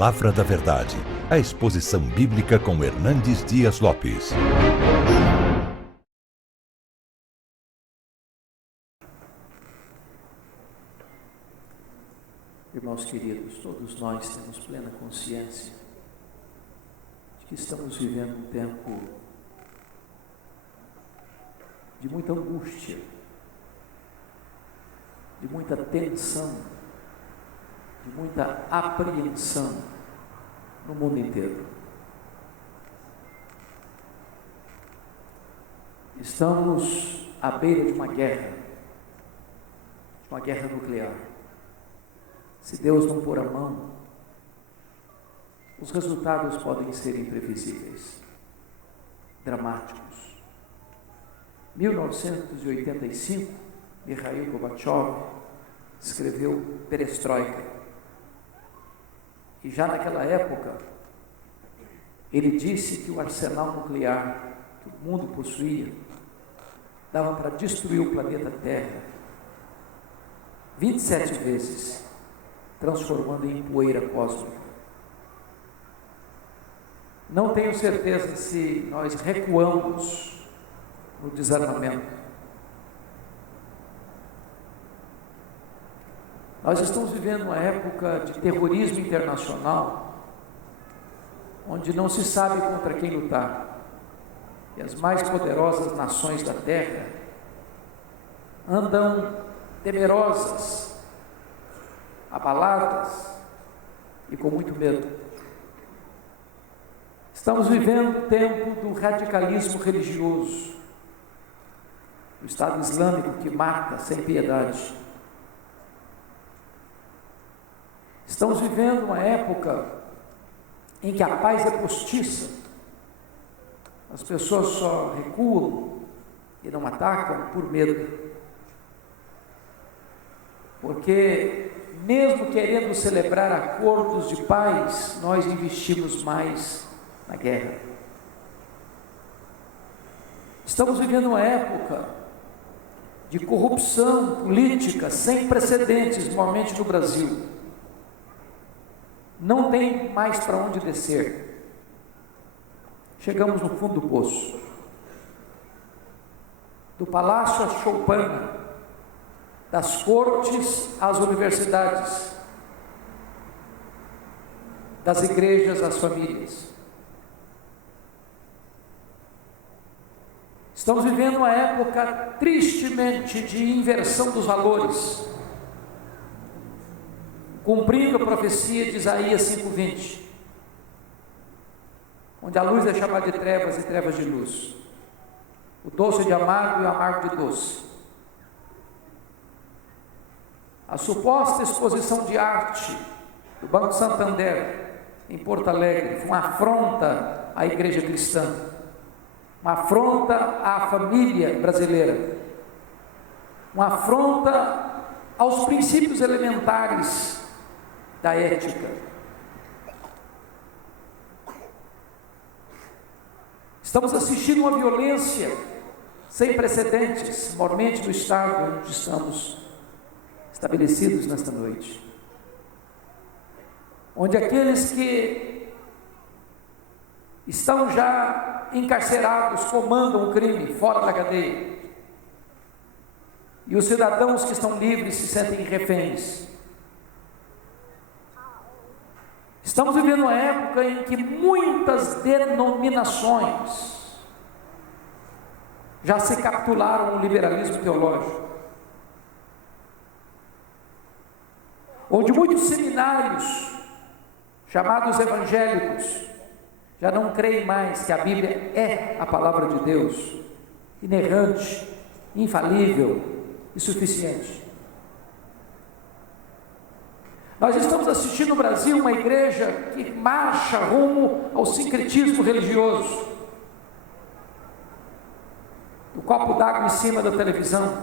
Palavra da Verdade, a exposição bíblica com Hernandes Dias Lopes. Irmãos queridos, todos nós temos plena consciência de que estamos vivendo um tempo de muita angústia, de muita tensão, de muita apreensão no mundo inteiro. Estamos à beira de uma guerra nuclear. Se Deus não pôr a mão, os resultados podem ser imprevisíveis, dramáticos. 1985, Mikhail Gorbachev escreveu Perestroika. E já naquela época, ele disse que o arsenal nuclear que o mundo possuía dava para destruir o planeta Terra 27 vezes, transformando em poeira cósmica. Não tenho certeza se nós recuamos no desarmamento. Nós estamos vivendo uma época de terrorismo internacional, onde não se sabe contra quem lutar. E as mais poderosas nações da Terra andam temerosas, abaladas e com muito medo. Estamos vivendo o tempo do radicalismo religioso, do Estado Islâmico que mata sem piedade. Estamos vivendo uma época em que a paz é postiça. As pessoas só recuam e não atacam por medo. Porque, mesmo querendo celebrar acordos de paz, nós investimos mais na guerra. Estamos vivendo uma época de corrupção política sem precedentes, normalmente no Brasil. Não tem mais para onde descer. Chegamos no fundo do poço. Do palácio à choupana, das cortes às universidades, das igrejas às famílias. Estamos vivendo uma época tristemente de inversão dos valores, cumprindo a profecia de Isaías 5:20, onde a luz é chamada de trevas e trevas de luz, o doce de amargo e o amargo de doce. A suposta exposição de arte do Banco Santander em Porto Alegre foi uma afronta à igreja cristã, uma afronta à família brasileira, uma afronta aos princípios elementares da ética. Estamos assistindo uma violência sem precedentes, mormente no estado onde estamos estabelecidos nesta noite, onde aqueles que estão já encarcerados comandam o crime fora da cadeia, e os cidadãos que estão livres se sentem reféns. Estamos vivendo uma época em que muitas denominações já se capitularam no liberalismo teológico, onde muitos seminários, chamados evangélicos, já não creem mais que a Bíblia é a palavra de Deus, inerrante, infalível e suficiente. Nós estamos assistindo no Brasil uma igreja que marcha rumo ao sincretismo religioso. O copo d'água em cima da televisão,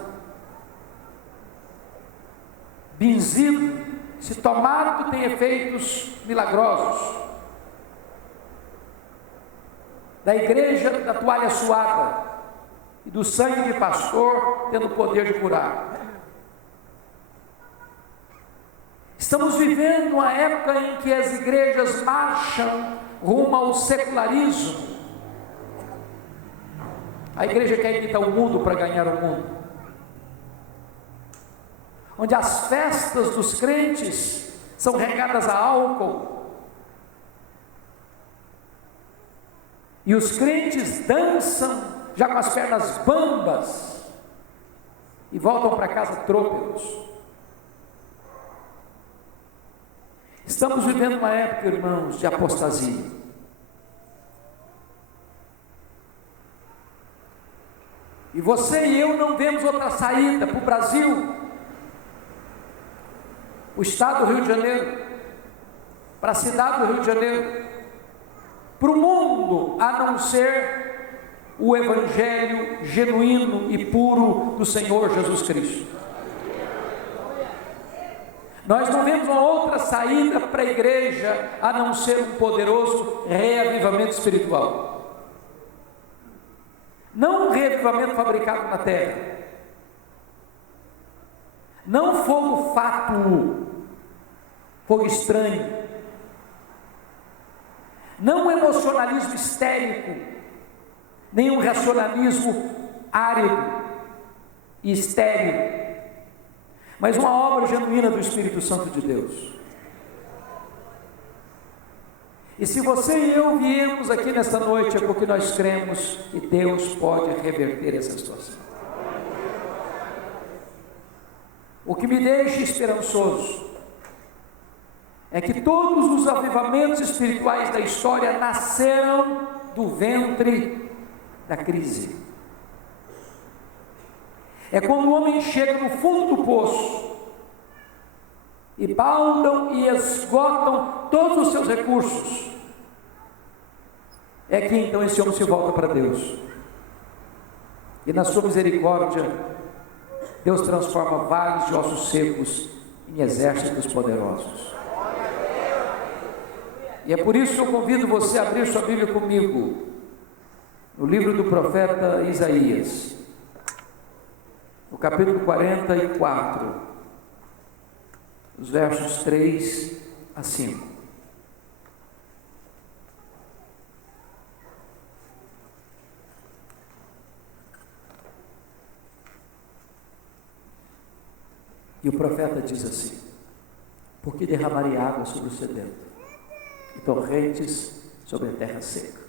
benzido, se tomado tem efeitos milagrosos. Da igreja da toalha suada e do sangue de pastor tendo o poder de curar. Estamos vivendo uma época em que as igrejas marcham rumo ao secularismo. A igreja quer imitar o mundo para ganhar o mundo, onde as festas dos crentes são regadas a álcool, e os crentes dançam já com as pernas bambas e voltam para casa trôpegos. Estamos vivendo uma época, irmãos, de apostasia. E você e eu não vemos outra saída para o Brasil, o estado do Rio de Janeiro, para a cidade do Rio de Janeiro, para o mundo, a não ser o evangelho genuíno e puro do Senhor Jesus Cristo. Nós não vemos uma outra saída para a igreja a não ser um poderoso reavivamento espiritual. Não um reavivamento fabricado na terra, não fogo fátuo, fogo estranho, não um emocionalismo histérico, nem um racionalismo árido e estéril, mas uma obra genuína do Espírito Santo de Deus. E se você e eu viemos aqui nesta noite, é porque nós cremos que Deus pode reverter essa situação. O que me deixa esperançoso é que todos os avivamentos espirituais da história nasceram do ventre da crise. É quando o homem chega no fundo do poço e baldam e esgotam todos os seus recursos, é que então esse homem se volta para Deus, e na sua misericórdia Deus transforma vales de ossos secos em exércitos poderosos. E é por isso que eu convido você a abrir sua Bíblia comigo no livro do profeta Isaías, no capítulo 44, os versos 3 a 5. E o profeta diz assim: porque derramarei água sobre o sedento e torrentes sobre a terra seca.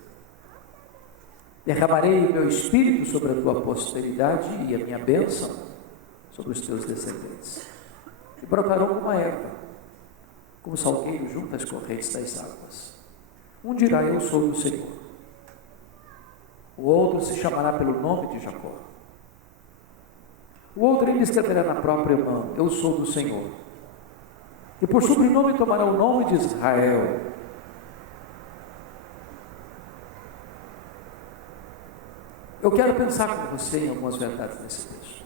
Derramarei o meu espírito sobre a tua posteridade e a minha bênção sobre os teus descendentes. E brotarão como a erva, como salgueiro junto às correntes das águas. Um dirá: eu sou o Senhor. O outro se chamará pelo nome de Jacó. O outro ele escreverá na própria mão: eu sou do Senhor. E por sobrenome tomará o nome de Israel. Eu quero pensar com você em algumas verdades nesse texto.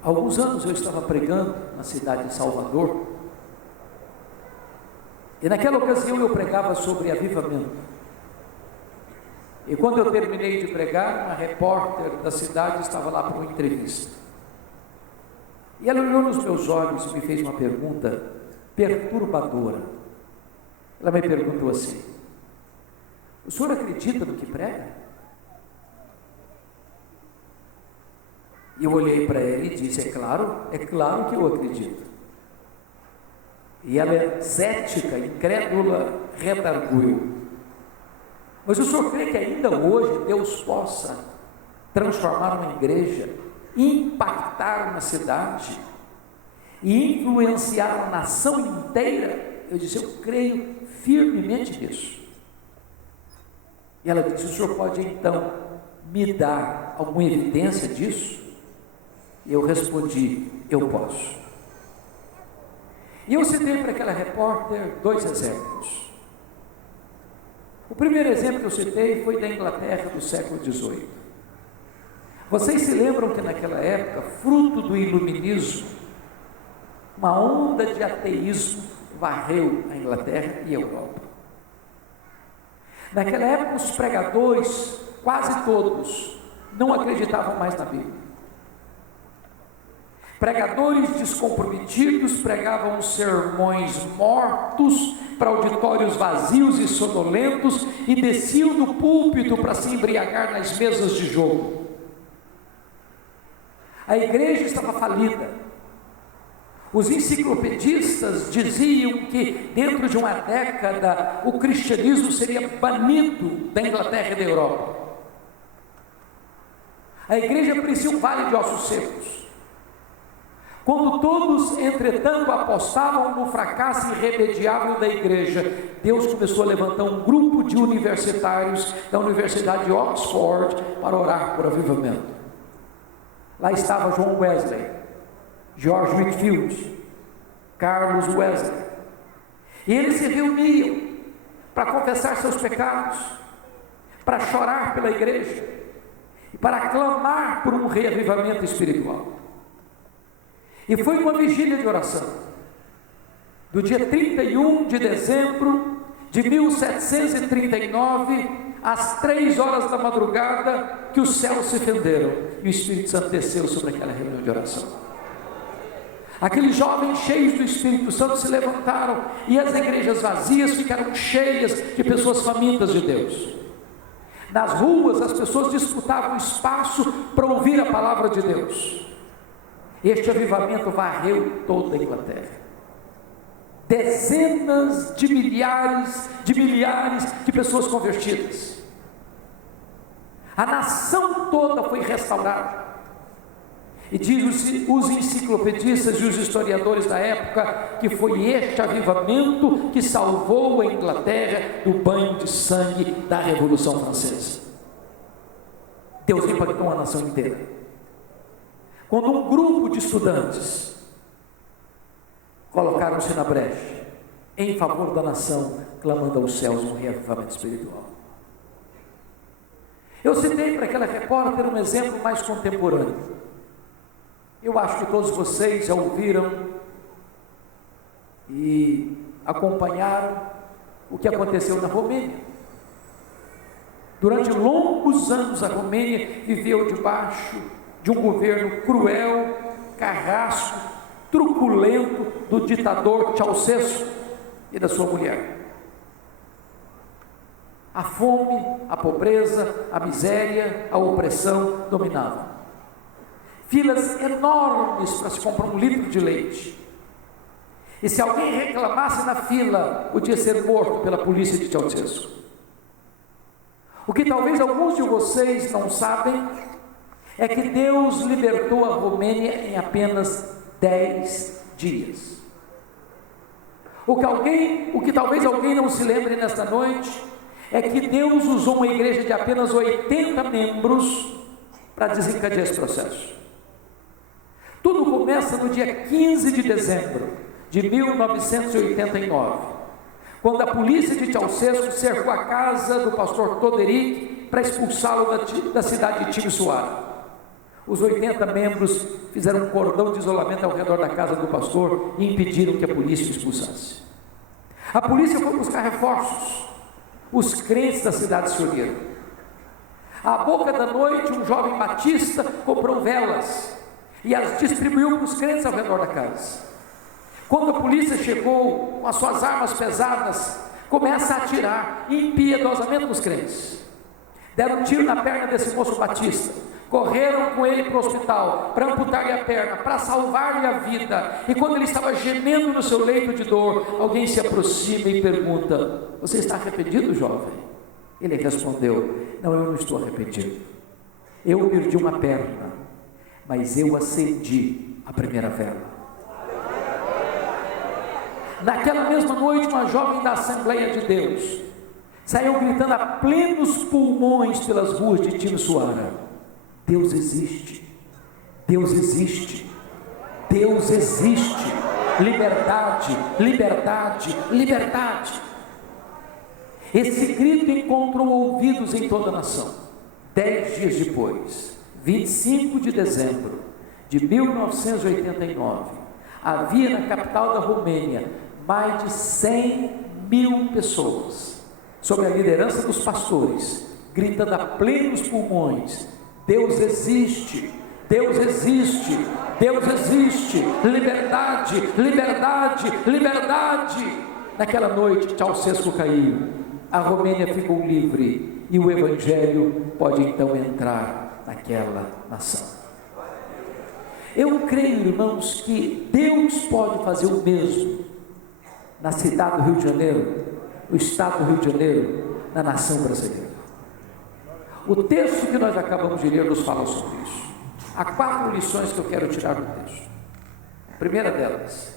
Há alguns anos eu estava pregando na cidade de Salvador, e naquela ocasião eu pregava sobre avivamento. E quando eu terminei de pregar, uma repórter da cidade estava lá para uma entrevista. E ela olhou nos meus olhos e me fez uma pergunta perturbadora. Ela me perguntou assim: o senhor acredita no que prega? E eu olhei para ela e disse: é claro que eu acredito. E ela, cética, incrédula, redarguiu: mas o senhor crê que ainda hoje Deus possa transformar uma igreja, impactar uma cidade e influenciar a nação inteira? Eu disse: eu creio firmemente nisso. E ela disse: o senhor pode então me dar alguma evidência disso? E eu respondi: eu posso. E eu citei para aquela repórter 2 exemplos. O primeiro exemplo que eu citei foi da Inglaterra do século XVIII. Vocês se lembram que naquela época, fruto do iluminismo, uma onda de ateísmo varreu a Inglaterra e a Europa. Naquela época, os pregadores, quase todos, não acreditavam mais na Bíblia. Pregadores descomprometidos pregavam sermões mortos para auditórios vazios e sonolentos e desciam do púlpito para se embriagar nas mesas de jogo. A igreja estava falida. Os enciclopedistas diziam que dentro de uma década o cristianismo seria banido da Inglaterra e da Europa. A igreja parecia um vale de ossos secos. Quando todos, entretanto, apostavam no fracasso irremediável da igreja, Deus começou a levantar um grupo de universitários da Universidade de Oxford para orar por avivamento. Lá estava John Wesley, George Whitefield, Carlos Wesley, e eles se reuniam para confessar seus pecados, para chorar pela igreja e para clamar por um reavivamento espiritual. E foi uma vigília de oração, do dia 31 de dezembro de 1739, às 3 horas da madrugada, que os céus se fenderam e o Espírito Santo desceu sobre aquela reunião de oração. Aqueles jovens cheios do Espírito Santo se levantaram e as igrejas vazias ficaram cheias de pessoas famintas de Deus. Nas ruas as pessoas disputavam espaço para ouvir a palavra de Deus. Este avivamento varreu toda a Inglaterra. Dezenas de milhares de pessoas convertidas. A nação toda foi restaurada. E diz os enciclopedistas e os historiadores da época que foi este avivamento que salvou a Inglaterra do banho de sangue da Revolução Francesa. Deus impactou a nação inteira. Quando um grupo de estudantes colocaram-se na brecha em favor da nação, clamando aos céus um reavivamento espiritual. Eu citei para aquela repórter um exemplo mais contemporâneo. Eu acho que todos vocês já ouviram e acompanharam o que aconteceu na Romênia. Durante longos anos a Romênia viveu debaixo de um governo cruel, carrasco, truculento do ditador Ceausescu e da sua mulher. A fome, a pobreza, a miséria, a opressão dominavam. Filas enormes para se comprar um litro de leite. E se alguém reclamasse na fila, podia ser morto pela polícia de Ceausescu. O que talvez alguns de vocês não sabem é que Deus libertou a Romênia em apenas 10 dias. O que talvez alguém não se lembre nesta noite é que Deus usou uma igreja de apenas 80 membros para desencadear esse processo. Tudo começa no dia 15 de dezembro de 1989, quando a polícia de Ceausescu cercou a casa do pastor Toderic para expulsá-lo da cidade de Timisoara. Os 80 membros fizeram um cordão de isolamento ao redor da casa do pastor e impediram que a polícia o expulsasse. A polícia foi buscar reforços. Os crentes da cidade se uniram. À boca da noite, um jovem batista comprou velas e as distribuiu para os crentes ao redor da casa. Quando a polícia chegou com as suas armas pesadas, começa a atirar impiedosamente nos crentes. Deram um tiro na perna desse moço batista, correram com ele para o hospital, para amputar-lhe a perna, para salvar-lhe a vida. E quando ele estava gemendo no seu leito de dor, alguém se aproxima e pergunta: você está arrependido, jovem? Ele respondeu: não, eu não estou arrependido. Eu perdi uma perna, mas eu acendi a primeira vela. Naquela mesma noite, uma jovem da Assembleia de Deus saiu gritando a plenos pulmões pelas ruas de Timisoara: Deus existe, Deus existe, Deus existe, liberdade, liberdade, liberdade. Esse grito encontrou ouvidos em toda a nação. 10 dias depois, 25 de dezembro de 1989, havia na capital da Romênia mais de 100.000 pessoas, sob a liderança dos pastores, gritando a plenos pulmões: Deus existe, Deus existe, Deus existe, liberdade, liberdade, liberdade. Naquela noite, Ceausescu caiu, a Romênia ficou livre e o Evangelho pode então entrar naquela nação. Eu creio, irmãos, que Deus pode fazer o mesmo na cidade do Rio de Janeiro, no estado do Rio de Janeiro, na nação brasileira. O texto que nós acabamos de ler nos fala sobre isso. Há 4 lições que eu quero tirar do texto. A primeira delas,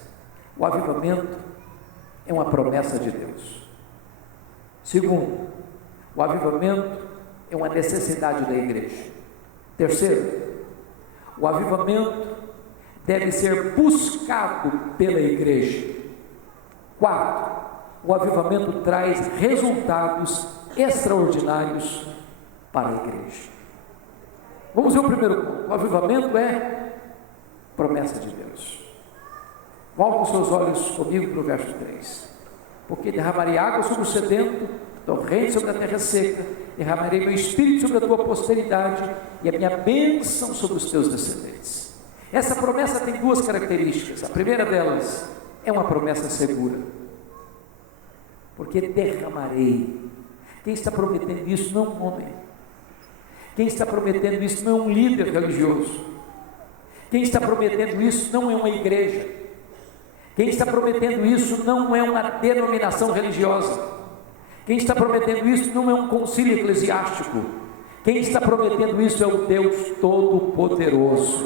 o avivamento é uma promessa de Deus. Segundo, o avivamento é uma necessidade da igreja. Terceiro, o avivamento deve ser buscado pela igreja. Quarto, o avivamento traz resultados extraordinários para a igreja. Vamos ver o primeiro ponto. O avivamento é promessa de Deus. Volta os seus olhos comigo para o verso 3. Porque derramarei água sobre o sedento, torrente sobre a terra seca, derramarei meu espírito sobre a tua posteridade e a minha bênção sobre os teus descendentes. Essa promessa tem 2 características. A primeira delas é uma promessa segura. Porque derramarei. Quem está prometendo isso não é um homem. Quem está prometendo isso não é um líder religioso. Quem está prometendo isso não é uma igreja. Quem está prometendo isso não é uma denominação religiosa. Quem está prometendo isso não é um concílio eclesiástico. Quem está prometendo isso é o Deus Todo-Poderoso.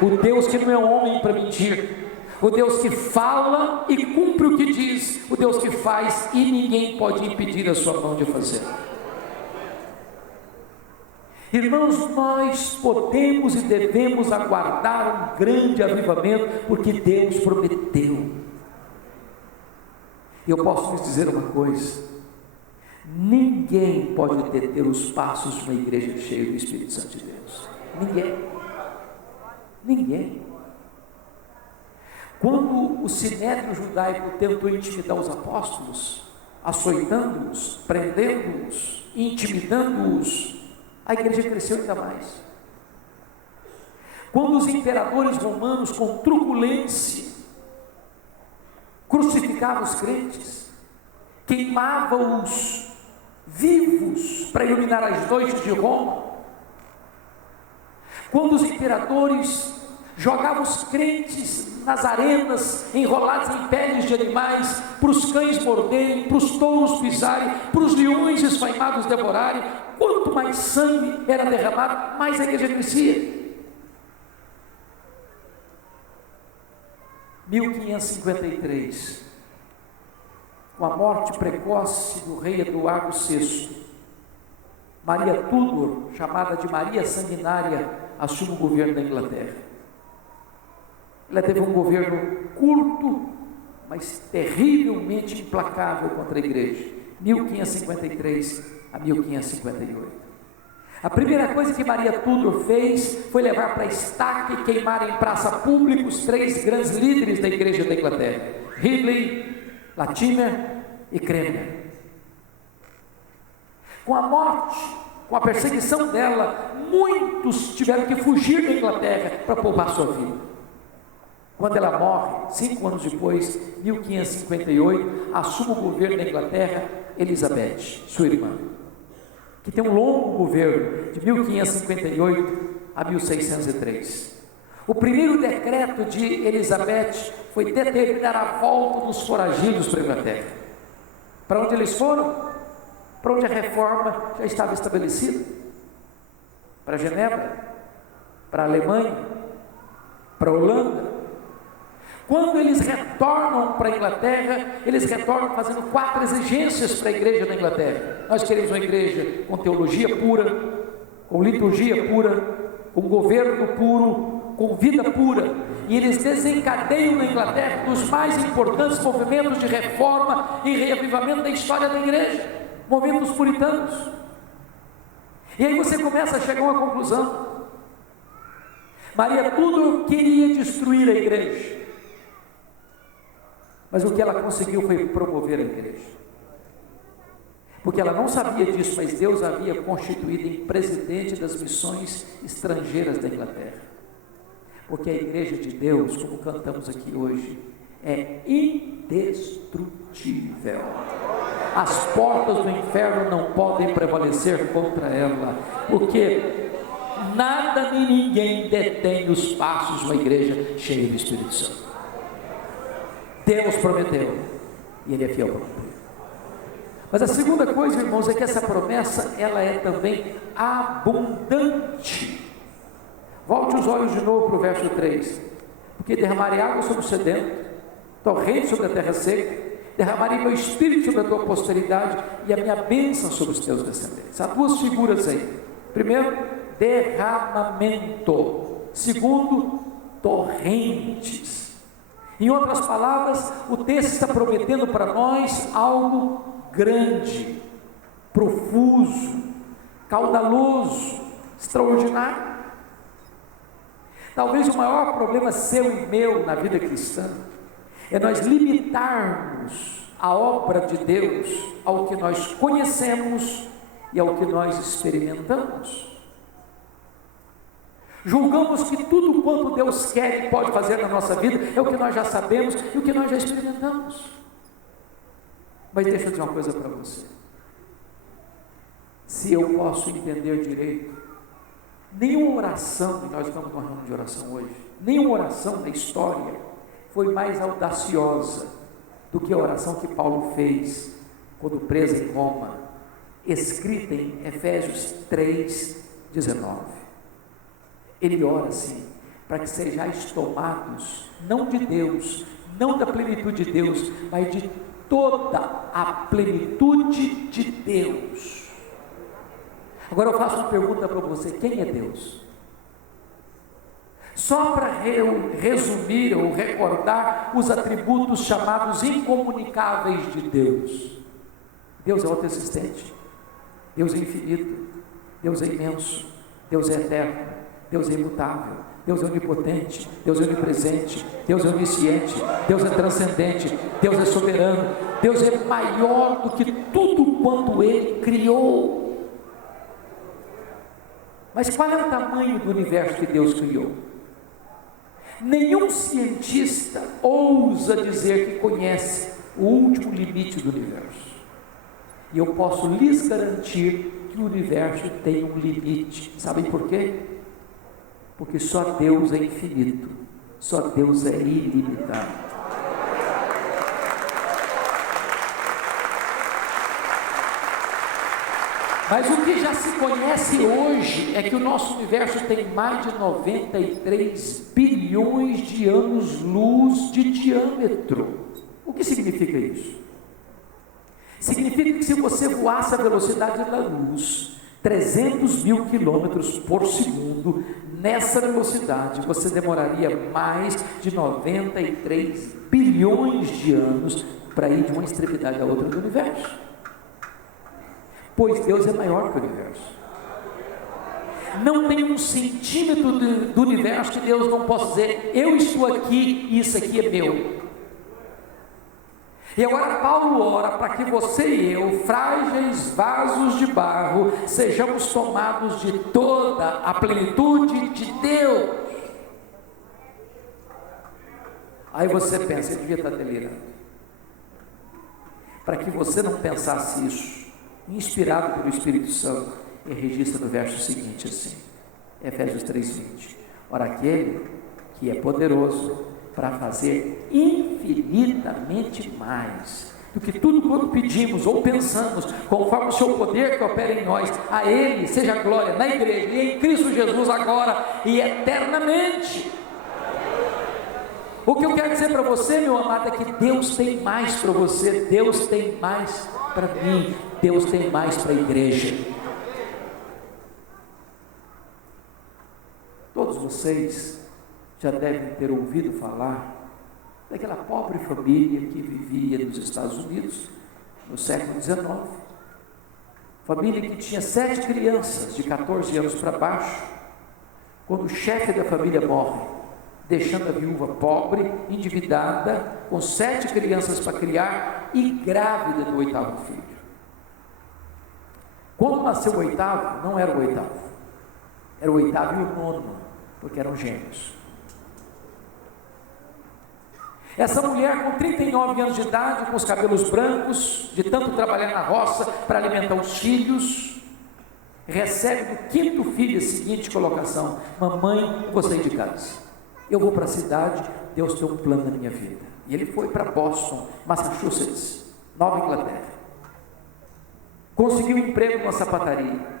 O Deus que não é homem para mentir. O Deus que fala e cumpre o que diz. O Deus que faz e ninguém pode impedir a sua mão de fazer. Irmãos, nós podemos e devemos aguardar um grande avivamento, porque Deus prometeu. Eu posso lhes dizer uma coisa: ninguém pode deter os passos de uma igreja cheia do Espírito Santo de Deus. Ninguém. Quando o sinédrio judaico tentou intimidar os apóstolos, açoitando-os, prendendo-os, intimidando-os, a igreja cresceu ainda mais. Quando os imperadores romanos, com truculência, crucificavam os crentes, queimavam-os vivos para iluminar as noites de Roma, quando os imperadores jogavam os crentes nas arenas, enrolados em peles de animais, para os cães morderem, para os touros pisarem, para os leões esfaimados devorarem, quanto mais sangue era derramado, mais a igreja crescia. 1553, com a morte precoce do rei Eduardo VI, Maria Tudor, chamada de Maria Sanguinária, assume o governo da Inglaterra. Ela teve um governo curto, mas terrivelmente implacável contra a igreja, 1553 a 1558. A primeira coisa que Maria Tudor fez foi levar para estaca e queimar em praça pública os 3 grandes líderes da igreja da Inglaterra: Ridley, Latimer e Cranmer. Com a morte, com a perseguição dela, muitos tiveram que fugir da Inglaterra para poupar sua vida. Quando ela morre, 5 anos depois, 1558, assume o governo da Inglaterra Elizabeth, sua irmã, que tem um longo governo, de 1558 a 1603. O primeiro decreto de Elizabeth foi determinar a volta dos foragidos para a Inglaterra. Para onde eles foram? Para onde a reforma já estava estabelecida. Para Genebra, para a Alemanha, para a Holanda. Quando eles retornam para a Inglaterra, eles retornam fazendo 4 exigências para a igreja da Inglaterra. Nós queremos uma igreja com teologia pura, com liturgia pura, com governo puro, com vida pura. E eles desencadeiam na Inglaterra os mais importantes movimentos de reforma e reavivamento da história da igreja, movimentos puritanos. E aí você começa a chegar a uma conclusão: Maria Tudor queria destruir a igreja, mas o que ela conseguiu foi promover a igreja. porque ela não sabia disso, mas Deus a havia constituído em presidente das missões estrangeiras da Inglaterra. Porque a igreja de Deus, como cantamos aqui hoje, é indestrutível. As portas do inferno não podem prevalecer contra ela, porque nada nem ninguém detém os passos de uma igreja cheia do Espírito Santo. Deus prometeu, e Ele é fiel para cumprir. Mas a segunda coisa, irmãos, é que essa promessa, ela é também abundante. Volte os olhos de novo para o verso 3. Porque derramarei água sobre o sedento, torrente sobre a terra seca, derramarei meu espírito sobre a tua posteridade e a minha bênção sobre os teus descendentes. Há duas figuras aí. Primeiro, derramamento. Segundo, torrentes. Em outras palavras, o texto está prometendo para nós algo grande, profuso, caudaloso, extraordinário. Talvez o maior problema seu e meu na vida cristã é nós limitarmos a obra de Deus ao que nós conhecemos e ao que nós experimentamos. Julgamos que tudo quanto Deus quer e pode fazer na nossa vida é o que nós já sabemos e o que nós já experimentamos. Mas deixa eu dizer uma coisa para você. Se eu posso entender direito, nenhuma oração, e nós estamos numa reunião de oração hoje, nenhuma oração da história foi mais audaciosa do que a oração que Paulo fez quando preso em Roma, escrita em Efésios 3:19. Ele ora assim: para que sejais tomados, não de Deus, não da plenitude de Deus, mas de toda a plenitude de Deus. Agora eu faço uma pergunta para você: quem é Deus? Só para resumir ou recordar os atributos chamados incomunicáveis de Deus. Deus é autoexistente, Deus é infinito, Deus é imenso, Deus é eterno, Deus é imutável, Deus é onipotente, Deus é onipresente, Deus é onisciente, Deus é transcendente, Deus é soberano, Deus é maior do que tudo quanto Ele criou. Mas qual é o tamanho do universo que Deus criou? Nenhum cientista ousa dizer que conhece o último limite do universo. E eu posso lhes garantir que o universo tem um limite. Sabem por quê? Porque só Deus é infinito, só Deus é ilimitado. Mas o que já se conhece hoje é que o nosso universo tem mais de 93 bilhões de anos-luz de diâmetro. O que significa isso? Significa que se você voasse a velocidade da luz, 300 mil quilômetros por segundo, nessa velocidade você demoraria mais de 93 bilhões de anos para ir de uma extremidade à outra do universo. Pois Deus é maior que o universo. Não tem um centímetro do universo que Deus não possa dizer: eu estou aqui e isso aqui é meu. E agora Paulo ora para que você e eu, frágeis vasos de barro, sejamos tomados de toda a plenitude de Deus. Aí você pensa: eu devia estar delirando. Para que você não pensasse isso, inspirado pelo Espírito Santo, ele registra no verso seguinte assim, Efésios 3:20. Ora, aquele que é poderoso para fazer infinitamente mais do que tudo quanto pedimos ou pensamos, conforme o seu poder que opera em nós, a Ele seja a glória na igreja e em Cristo Jesus agora e eternamente. O que eu quero dizer para você, meu amado, é que Deus tem mais para você, Deus tem mais para mim, Deus tem mais para a igreja. Todos vocês já devem ter ouvido falar daquela pobre família que vivia nos Estados Unidos no século XIX. Família que tinha 7 crianças de 14 anos para baixo, quando o chefe da família morre, deixando a viúva pobre, endividada, com 7 crianças para criar e grávida do 8º filho. Quando nasceu o oitavo, não era o oitavo, era o oitavo e o nono, porque eram gêmeos. Essa mulher com 39 anos de idade, com os cabelos brancos, de tanto trabalhar na roça para alimentar os filhos, recebe do quinto filho a seguinte colocação: mamãe, eu vou sair de casa, eu vou para a cidade, Deus tem um plano na minha vida. E ele foi para Boston, Massachusetts, Nova Inglaterra. Conseguiu emprego numa sapataria.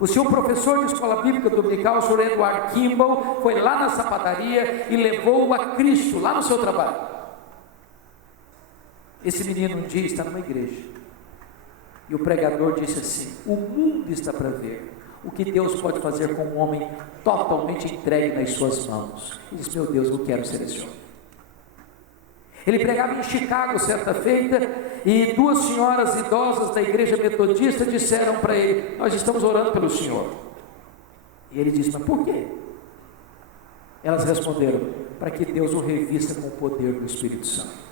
O seu professor de escola bíblica dominical, o senhor Edward Kimball, foi lá na sapataria e levou-o a Cristo, lá no seu trabalho. Esse menino um dia está numa igreja, e o pregador disse assim: o mundo está para ver o que Deus pode fazer com um homem totalmente entregue nas suas mãos. Ele disse: meu Deus, eu quero ser esse homem. Ele pregava em Chicago certa feita, e duas senhoras idosas da igreja metodista disseram para ele: nós estamos orando pelo senhor. E ele disse: mas por quê? Elas responderam: para que Deus o revista com o poder do Espírito Santo.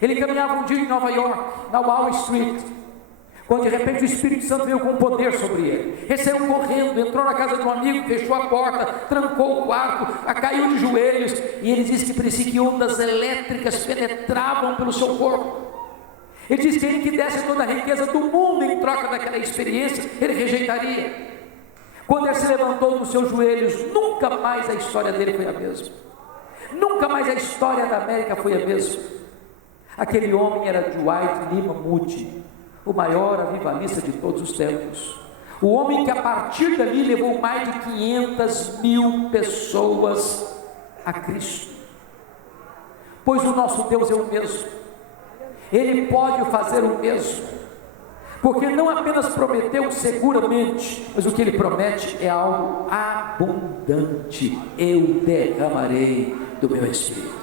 Ele caminhava um dia em Nova York, na Wall Street, quando de repente o Espírito Santo veio com poder sobre ele. Ele saiu correndo, entrou na casa de um amigo, fechou a porta, trancou o quarto, caiu de joelhos, e ele disse que parecia que ondas elétricas penetravam pelo seu corpo. Ele disse que ele que desse toda a riqueza do mundo em troca daquela experiência, ele rejeitaria. Quando ele se levantou dos seus joelhos, nunca mais a história dele foi a mesma. Nunca mais a história da América foi a mesma. Aquele homem era Dwight Lyman Moody, o maior avivalista de todos os tempos. O homem que a partir dali levou mais de 500 mil pessoas a Cristo. Pois o nosso Deus é o mesmo. Ele pode fazer o mesmo. Porque não apenas prometeu seguramente, mas o que ele promete é algo abundante. Eu derramarei do meu Espírito.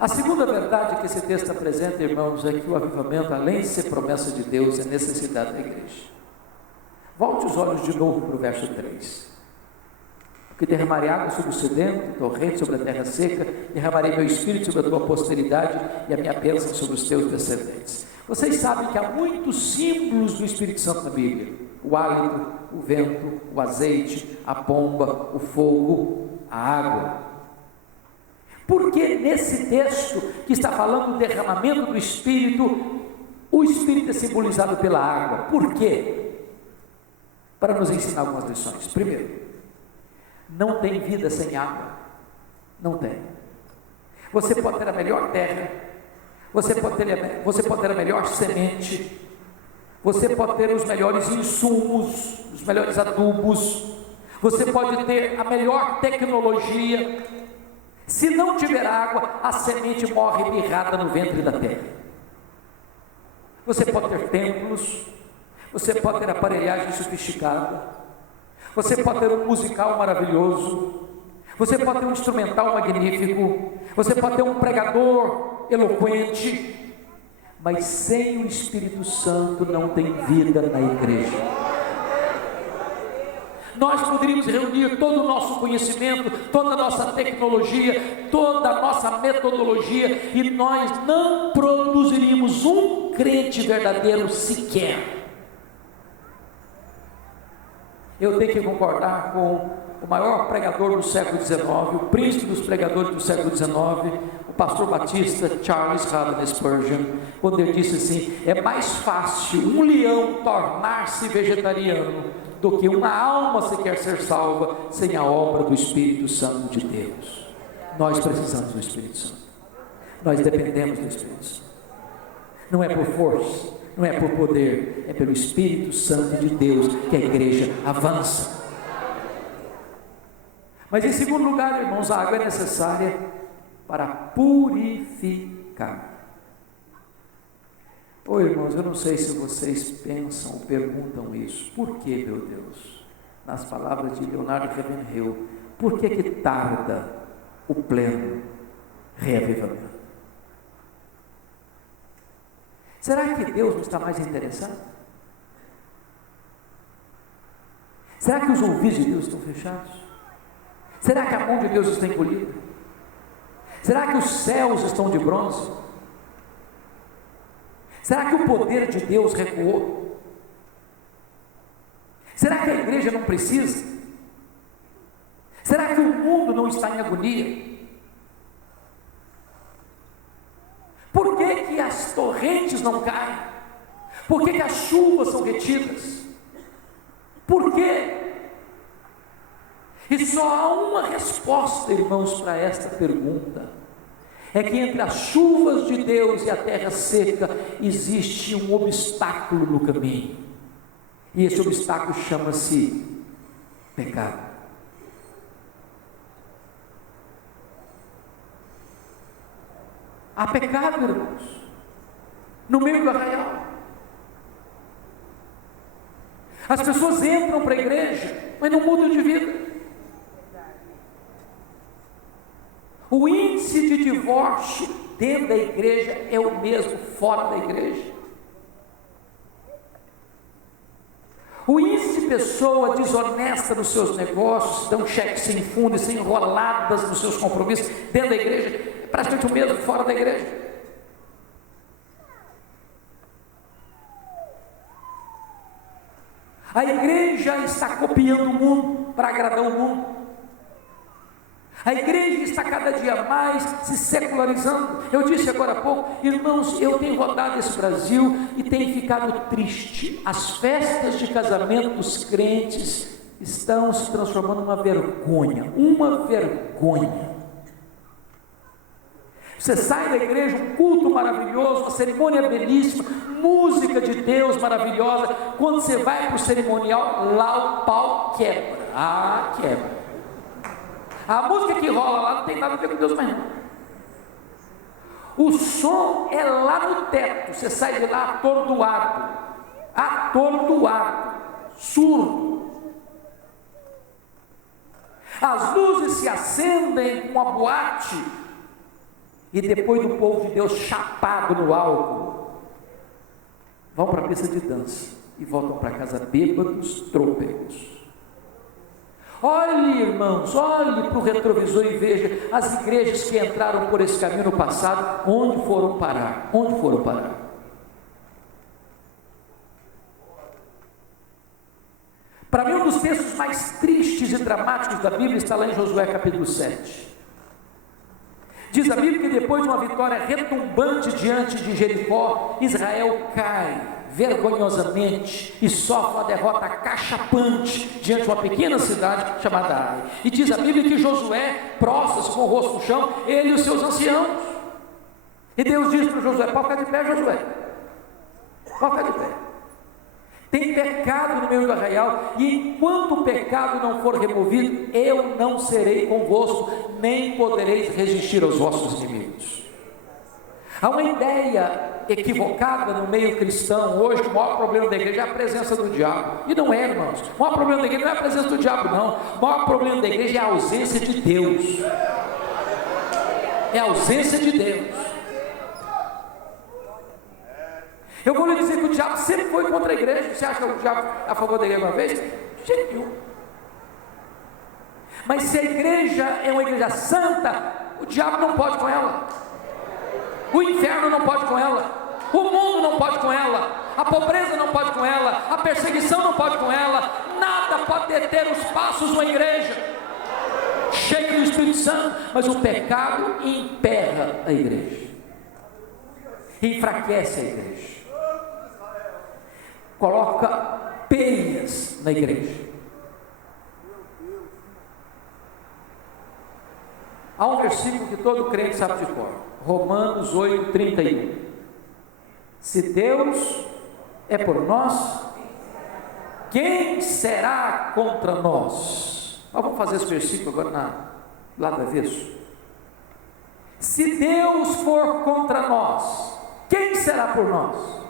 A segunda verdade que esse texto apresenta, irmãos, é que o avivamento, além de ser promessa de Deus, é necessidade da igreja. Volte os olhos de novo para o verso 3. Porque derramarei água sobre o sedento, torrente sobre a terra seca, derramarei meu espírito sobre a tua posteridade e a minha bênção sobre os teus descendentes. Vocês sabem que há muitos símbolos do Espírito Santo na Bíblia: o hálito, o vento, o azeite, a pomba, o fogo, a água. Porque nesse texto que está falando do derramamento do Espírito, o Espírito é simbolizado pela água. Por quê? Para nos ensinar algumas lições. Primeiro, não tem vida sem água. Não tem. Você pode ter a melhor terra, você pode ter a melhor semente, você pode ter os melhores insumos, os melhores adubos, você pode ter a melhor tecnologia. Se não tiver água, a semente morre mirrada no ventre da terra. Você pode ter templos, você pode ter aparelhagem sofisticada, você pode ter um musical maravilhoso, você pode ter um instrumental magnífico, você pode ter um pregador eloquente, mas sem o Espírito Santo não tem vida na igreja. Nós poderíamos reunir todo o nosso conhecimento, toda a nossa tecnologia, toda a nossa metodologia, e nós não produziríamos um crente verdadeiro sequer. Eu tenho que concordar com o maior pregador do século XIX, o príncipe dos pregadores do século XIX, o pastor batista Charles Haddon Spurgeon, quando ele disse assim: é mais fácil um leão tornar-se vegetariano do que uma alma sequer ser salva sem a obra do Espírito Santo de Deus. Nós precisamos do Espírito Santo, nós dependemos do Espírito Santo. Não é por força, não é por poder, é pelo Espírito Santo de Deus que a igreja avança. Mas em segundo lugar, irmãos, a água é necessária para purificar. Ô irmãos, eu não sei se vocês pensam ou perguntam isso. Por que, meu Deus? Nas palavras de Leonardo Ravenhill, por que tarda o pleno reavivamento? Será que Deus não está mais interessado? Será que os ouvidos de Deus estão fechados? Será que a mão de Deus está encolhida? Será que os céus estão de bronze? Será que o poder de Deus recuou? Será que a igreja não precisa? Será que o mundo não está em agonia? Por que que as torrentes não caem? Por que que as chuvas são retidas? Por quê? E só há uma resposta, irmãos, para esta pergunta: é que entre as chuvas de Deus e a terra seca existe um obstáculo no caminho, e esse obstáculo chama-se pecado. Há pecado, irmãos, no meio do arraial. As pessoas entram para a igreja, mas não mudam de vida. O índice de divórcio dentro da igreja é o mesmo fora da igreja. O índice de pessoa desonesta nos seus negócios, dão cheques sem fundo e sem enroladas nos seus compromissos dentro da igreja, é praticamente o mesmo fora da igreja. A igreja está copiando o mundo para agradar o mundo. A igreja está cada dia mais se secularizando. Eu disse agora há pouco, irmãos, eu tenho rodado esse Brasil e tenho ficado triste. As festas de casamento dos crentes estão se transformando numa vergonha. Uma vergonha. Você sai da igreja, um culto maravilhoso, uma cerimônia belíssima, música de Deus maravilhosa. Quando você vai para o cerimonial, lá o pau quebra. Ah, quebra. A música que rola lá não tem nada a ver com Deus mais não. O som é lá no teto. Você sai de lá atordoado, surdo. As luzes se acendem com uma boate, e depois do povo de Deus chapado no álcool, vão para a pista de dança e voltam para casa bêbados, trôpegos. Olhe, irmãos, olhe para o retrovisor e veja as igrejas que entraram por esse caminho no passado, onde foram parar? Onde foram parar? Para mim, um dos textos mais tristes e dramáticos da Bíblia está lá em Josué capítulo 7. Diz a Bíblia que depois de uma vitória retumbante diante de Jericó, Israel cai vergonhosamente e sofre uma derrota cachapante diante de uma pequena cidade chamada Ai. E diz a Bíblia que Josué prostra-se com o rosto no chão, ele e os seus anciãos. E Deus diz para Josué: pode ficar de pé, Josué, pode ficar de pé. Tem pecado no meio do arraial, e enquanto o pecado não for removido, eu não serei convosco, nem podereis resistir aos vossos inimigos. Há uma ideia equivocada no meio cristão hoje, que o maior problema da igreja é a presença do diabo. E não é, irmãos. O maior problema da igreja não é a presença do diabo, não. O maior problema da igreja é a ausência de Deus. É a ausência de Deus. Eu vou lhe dizer que o diabo sempre foi contra a igreja. Você acha que o diabo a favor da igreja uma vez? De jeito nenhum. Mas se a igreja é uma igreja santa, o diabo não pode com ela. O inferno não pode com ela, o mundo não pode com ela, a pobreza não pode com ela, a perseguição não pode com ela, nada pode deter os passos de uma igreja cheia do Espírito Santo. Mas o pecado emperra a igreja, enfraquece a igreja, coloca peias na igreja. Há um versículo que todo crente sabe de cor, Romanos 8:31. Se Deus é por nós, quem será contra nós? Nós vamos fazer esse versículo agora lá do avesso. Se Deus for contra nós, quem será por nós?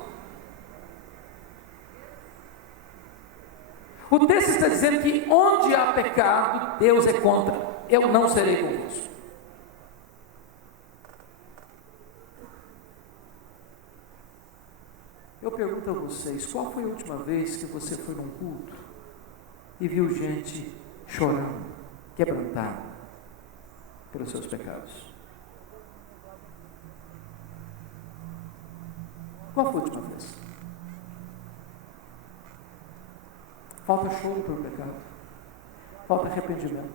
O texto está dizendo que onde há pecado, Deus é contra. Eu não serei convosco. Eu pergunto a vocês, qual foi a última vez que você foi num culto e viu gente chorando, quebrantada pelos seus pecados? Qual foi a última vez? Falta choro pelo pecado, falta arrependimento,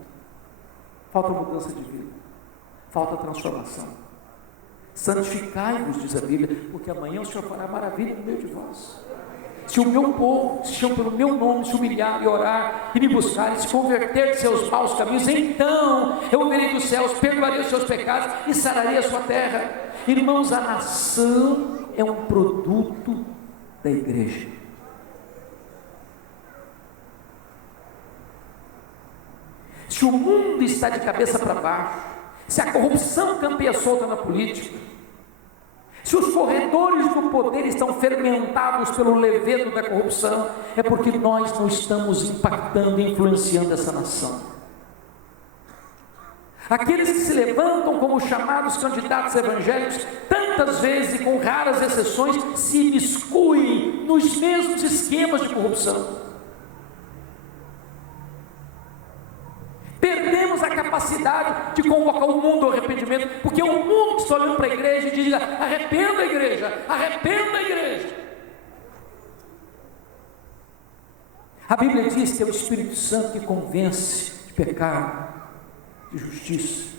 falta mudança de vida, falta transformação. Santificai-vos, diz a Bíblia, porque amanhã o Senhor fará maravilha no meio de vós. Se o meu povo, se chama pelo meu nome, se humilhar e orar e me buscar e se converter de seus maus caminhos, então eu virei dos céus, perdoarei os seus pecados e sararei a sua terra. Irmãos, a nação é um produto da igreja. Se o mundo está de cabeça para baixo, se a corrupção campeia solta na política, se os corredores do poder estão fermentados pelo levedo da corrupção, é porque nós não estamos impactando e influenciando essa nação. Aqueles que se levantam como chamados candidatos evangélicos, tantas vezes e com raras exceções, se imiscuem nos mesmos esquemas de corrupção. Perdemos a capacidade de convocar o mundo ao arrependimento, porque o mundo está olhando para a igreja e diz: arrependa a igreja, arrependa a igreja. A Bíblia diz que é o Espírito Santo que convence de pecado, de justiça,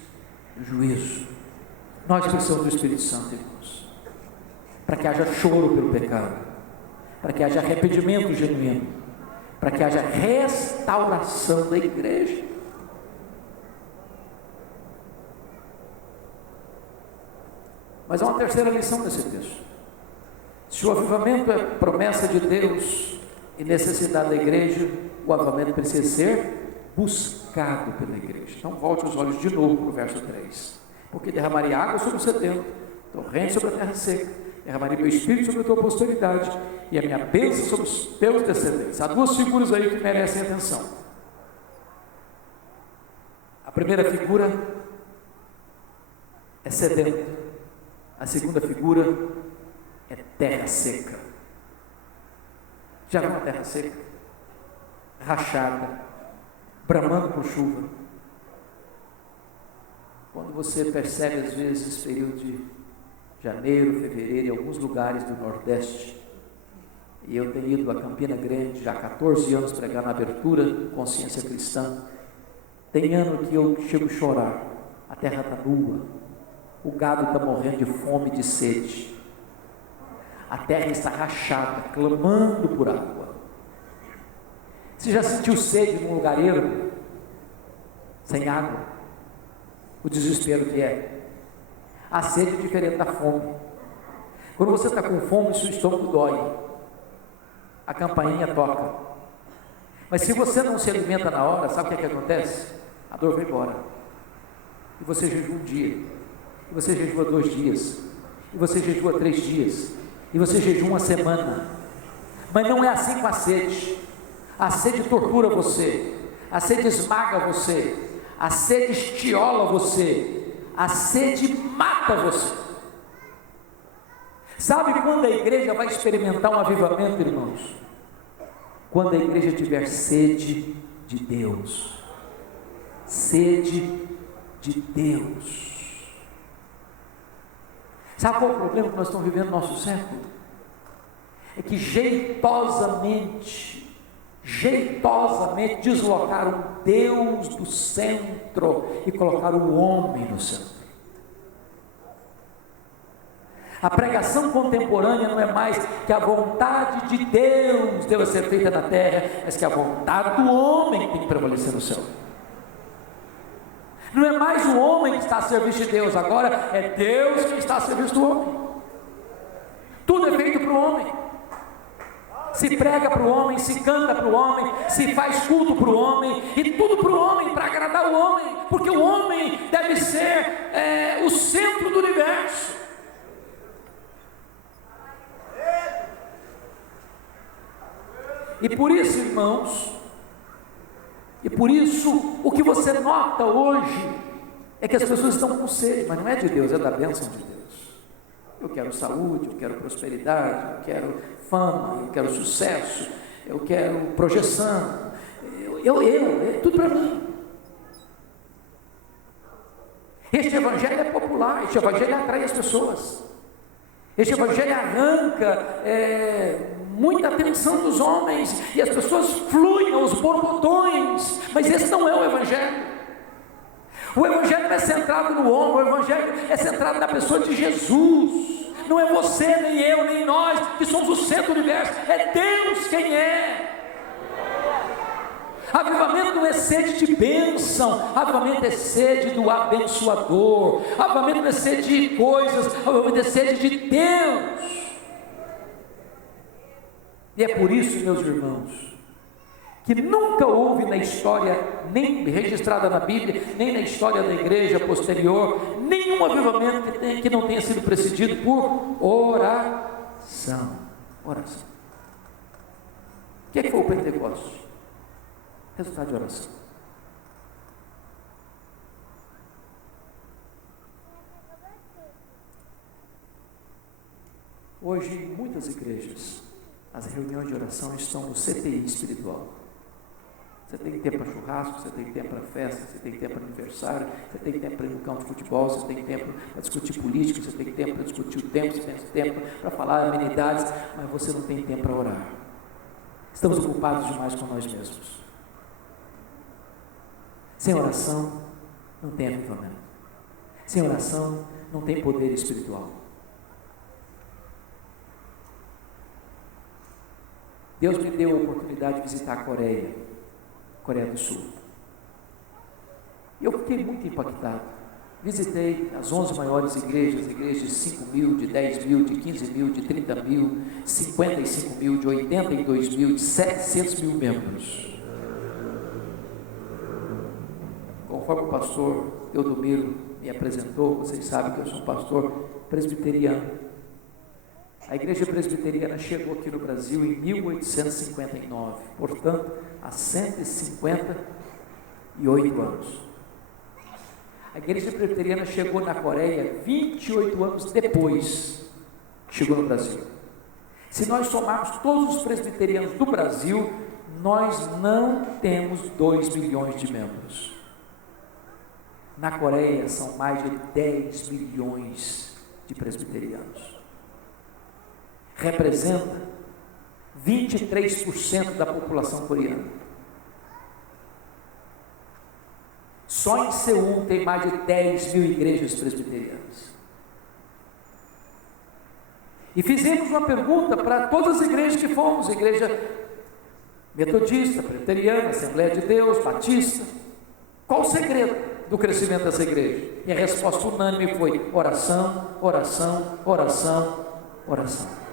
de juízo. Nós precisamos do Espírito Santo, irmãos, para que haja choro pelo pecado, para que haja arrependimento genuíno, para que haja restauração da igreja. Mas há uma terceira lição nesse texto. Se o avivamento é promessa de Deus e necessidade da igreja, o avivamento precisa ser buscado pela igreja. Então volte os olhos de novo para o verso 3. Porque derramarei água sobre o sedento, torrente sobre a terra seca, derramarei meu espírito sobre a tua posteridade e a minha bênção sobre os teus descendentes. Há duas figuras aí que merecem atenção. A primeira figura é sedento. A segunda figura é terra seca. Já viu uma terra seca? Rachada, bramando por chuva. Quando você percebe às vezes esse período de janeiro, fevereiro, em alguns lugares do Nordeste, e eu tenho ido a Campina Grande já há 14 anos pregar na abertura Consciência Cristã, tem ano que eu chego a chorar, a terra está nua, o gado está morrendo de fome e de sede, a terra está rachada, clamando por água. Você já sentiu sede num lugareiro, sem água? O desespero que é. A sede é diferente da fome. Quando você está com fome, seu estômago dói, a campainha toca. Mas se você não se alimenta na hora, sabe o que acontece? A dor vai embora, e você jejua um dia, e você jejua 2 dias, e você jejua 3 dias, e você jejua uma semana. Mas não é assim com a sede. A sede tortura você, a sede esmaga você, a sede estiola você, a sede mata você. Sabe quando a igreja vai experimentar um avivamento, irmãos? Quando a igreja tiver sede de Deus. Sede de Deus. Sabe qual é o problema que nós estamos vivendo no nosso século? É que jeitosamente deslocaram Deus do centro e colocaram o homem no centro. A pregação contemporânea não é mais que a vontade de Deus deve ser feita na terra, mas que a vontade do homem tem que prevalecer no céu. Não é mais o homem que está a serviço de Deus, agora é Deus que está a serviço do homem. Tudo é feito para o homem. Se prega para o homem, se canta para o homem, se faz culto para o homem, e tudo para o homem, para agradar o homem, porque o homem deve ser o centro do universo. E por isso, irmãos, o que você nota hoje é que as pessoas estão com sede, mas não é de Deus, é da bênção de Deus. Eu quero saúde, eu quero prosperidade, eu quero fama, eu quero sucesso, eu quero projeção, é tudo para mim. Este evangelho é popular, este evangelho atrai as pessoas. Este evangelho arranca muita atenção dos homens, e as pessoas fluem aos borbotões, mas esse não é o evangelho. O evangelho não é centrado no homem, o evangelho é centrado na pessoa de Jesus. Não é você, nem eu, nem nós, que somos o centro do universo, é Deus quem é. Avivamento não é sede de bênção, avivamento é sede do abençoador, avivamento não é sede de coisas, avivamento é sede de Deus. E é por isso, meus irmãos, que nunca houve na história, nem registrada na Bíblia, nem na história da igreja posterior, nenhum avivamento que não tenha sido precedido por oração. Oração. O que foi o Pentecostes? Resultado de oração. Hoje, em muitas igrejas, as reuniões de oração estão no CTI espiritual. Você tem tempo para churrasco, você tem tempo para festa, você tem tempo para aniversário, você tem tempo para ir no campo de futebol, você tem tempo para discutir política, você tem tempo para discutir o tempo, você tem tempo para falar amenidades, mas você não tem tempo para orar. Estamos ocupados demais com nós mesmos. Sem oração, não tem avivamento. Sem oração, não tem poder espiritual. Deus me deu a oportunidade de visitar a Coreia do Sul. E eu fiquei muito impactado. Visitei as 11 maiores igrejas de 5 mil, de 10 mil, de 15 mil, de 30 mil, 55 mil, de 82 mil, de 700 mil membros. Conforme o pastor Eudomiro me apresentou, vocês sabem que eu sou um pastor presbiteriano. A igreja presbiteriana chegou aqui no Brasil em 1859, portanto, há 158 anos. A igreja presbiteriana chegou na Coreia 28 anos depois que chegou no Brasil. Se nós somarmos todos os presbiterianos do Brasil, nós não temos 2 milhões de membros. Na Coreia são mais de 10 milhões de presbiterianos. Representa 23% da população coreana. Só em Seul tem mais de 10 mil igrejas presbiterianas. E fizemos uma pergunta para todas as igrejas que fomos, igreja metodista, presbiteriana, Assembleia de Deus, batista. Qual o segredo do crescimento dessa igreja? E a resposta unânime foi oração, oração, oração, oração.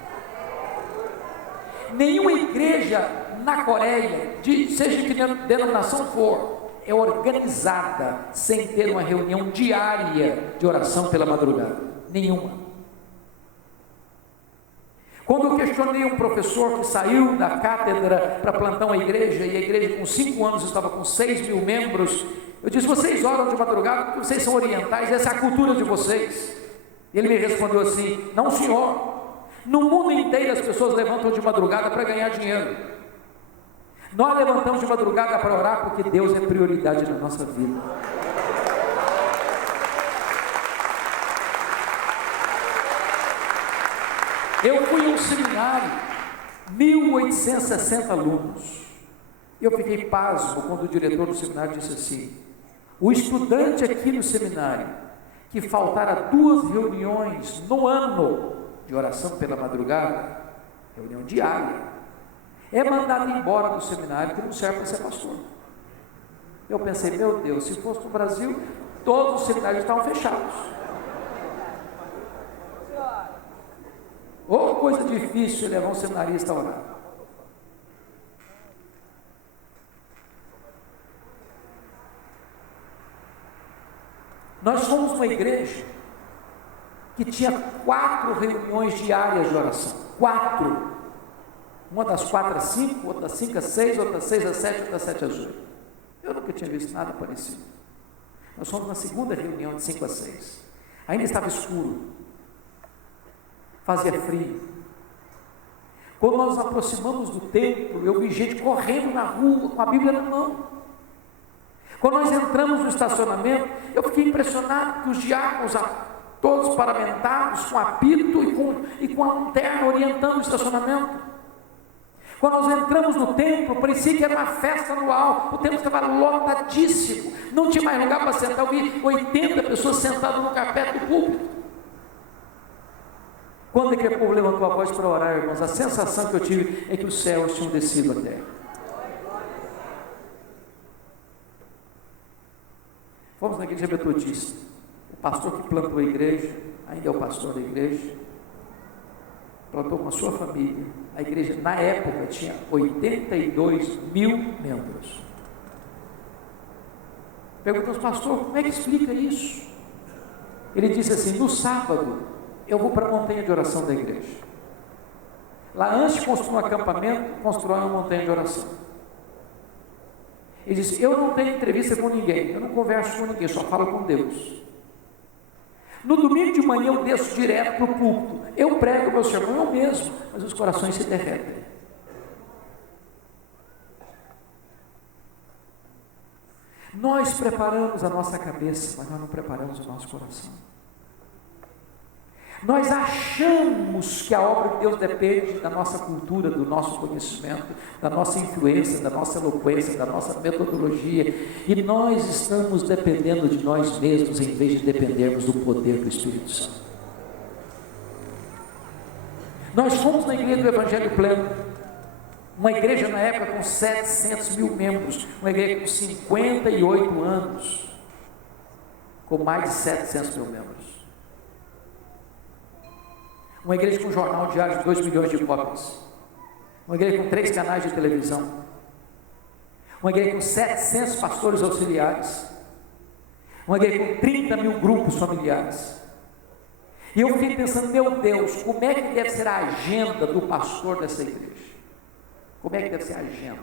Nenhuma igreja na Coreia, seja que denominação for, é organizada sem ter uma reunião diária de oração pela madrugada. Nenhuma. Quando eu questionei um professor que saiu da cátedra para plantar uma igreja, e a igreja com 5 anos estava com 6 mil membros, eu disse: vocês oram de madrugada porque vocês são orientais, essa é a cultura de vocês. Ele me respondeu assim: não, senhor. No mundo inteiro as pessoas levantam de madrugada para ganhar dinheiro. Nós levantamos de madrugada para orar porque Deus é prioridade na nossa vida. Eu fui a um seminário, 1860 alunos. Eu fiquei pasmo quando o diretor do seminário disse assim: o estudante aqui no seminário que faltara 2 reuniões no ano de oração pela madrugada, reunião diária, é mandado embora do seminário, que não serve para ser pastor. Eu pensei: meu Deus, se fosse no Brasil, todos os seminários estavam fechados. Ou coisa difícil levar um seminarista a orar. Nós somos uma igreja que tinha 4 reuniões diárias de oração. 4. Uma das 4 às 5, outra das 5 às 6, outra das 6 às 7, outra das 7 às 8. Eu nunca tinha visto nada parecido. Nós fomos na segunda reunião de 5 às 6. Ainda estava escuro. Fazia frio. Quando nós nos aproximamos do templo, eu vi gente correndo na rua com a Bíblia na mão. Quando nós entramos no estacionamento, eu fiquei impressionado que os diáconos todos paramentados, com apito e com a lanterna orientando o estacionamento. Quando nós entramos no templo, parecia que era uma festa anual, o templo estava lotadíssimo, não tinha mais lugar para sentar, eu vi 80 pessoas sentadas no carpete do púlpito. Quando aquele povo levantou a voz para orar, irmãos, a sensação que eu tive é que os céus tinham descido à terra. Fomos na igreja metodista, o pastor que plantou a igreja, ainda é o pastor da igreja, plantou com a sua família. A igreja, na época, tinha 82 mil membros. Perguntamos, pastor, como é que explica isso? Ele disse assim: no sábado, eu vou para a montanha de oração da igreja. Lá, antes de construir um acampamento, constrói uma montanha de oração. Ele disse: eu não tenho entrevista com ninguém, eu não converso com ninguém, só falo com Deus. No domingo de manhã eu desço direto para o púlpito, eu prego o meu sermão, eu mesmo, mas os corações se derretem. Nós preparamos a nossa cabeça, mas nós não preparamos o nosso coração. Nós achamos que a obra de Deus depende da nossa cultura, do nosso conhecimento, da nossa influência, da nossa eloquência, da nossa metodologia, e nós estamos dependendo de nós mesmos em vez de dependermos do poder do Espírito Santo. Nós fomos na igreja do Evangelho Pleno, uma igreja na época com 700 mil membros, uma igreja com 58 anos, com mais de 700 mil membros. Uma igreja com um jornal diário de 2 milhões de cópias. Uma igreja com 3 canais de televisão. Uma igreja com 700 pastores auxiliares. Uma igreja com 30 mil grupos familiares. E eu fiquei pensando, meu Deus, como é que deve ser a agenda do pastor dessa igreja? Como é que deve ser a agenda?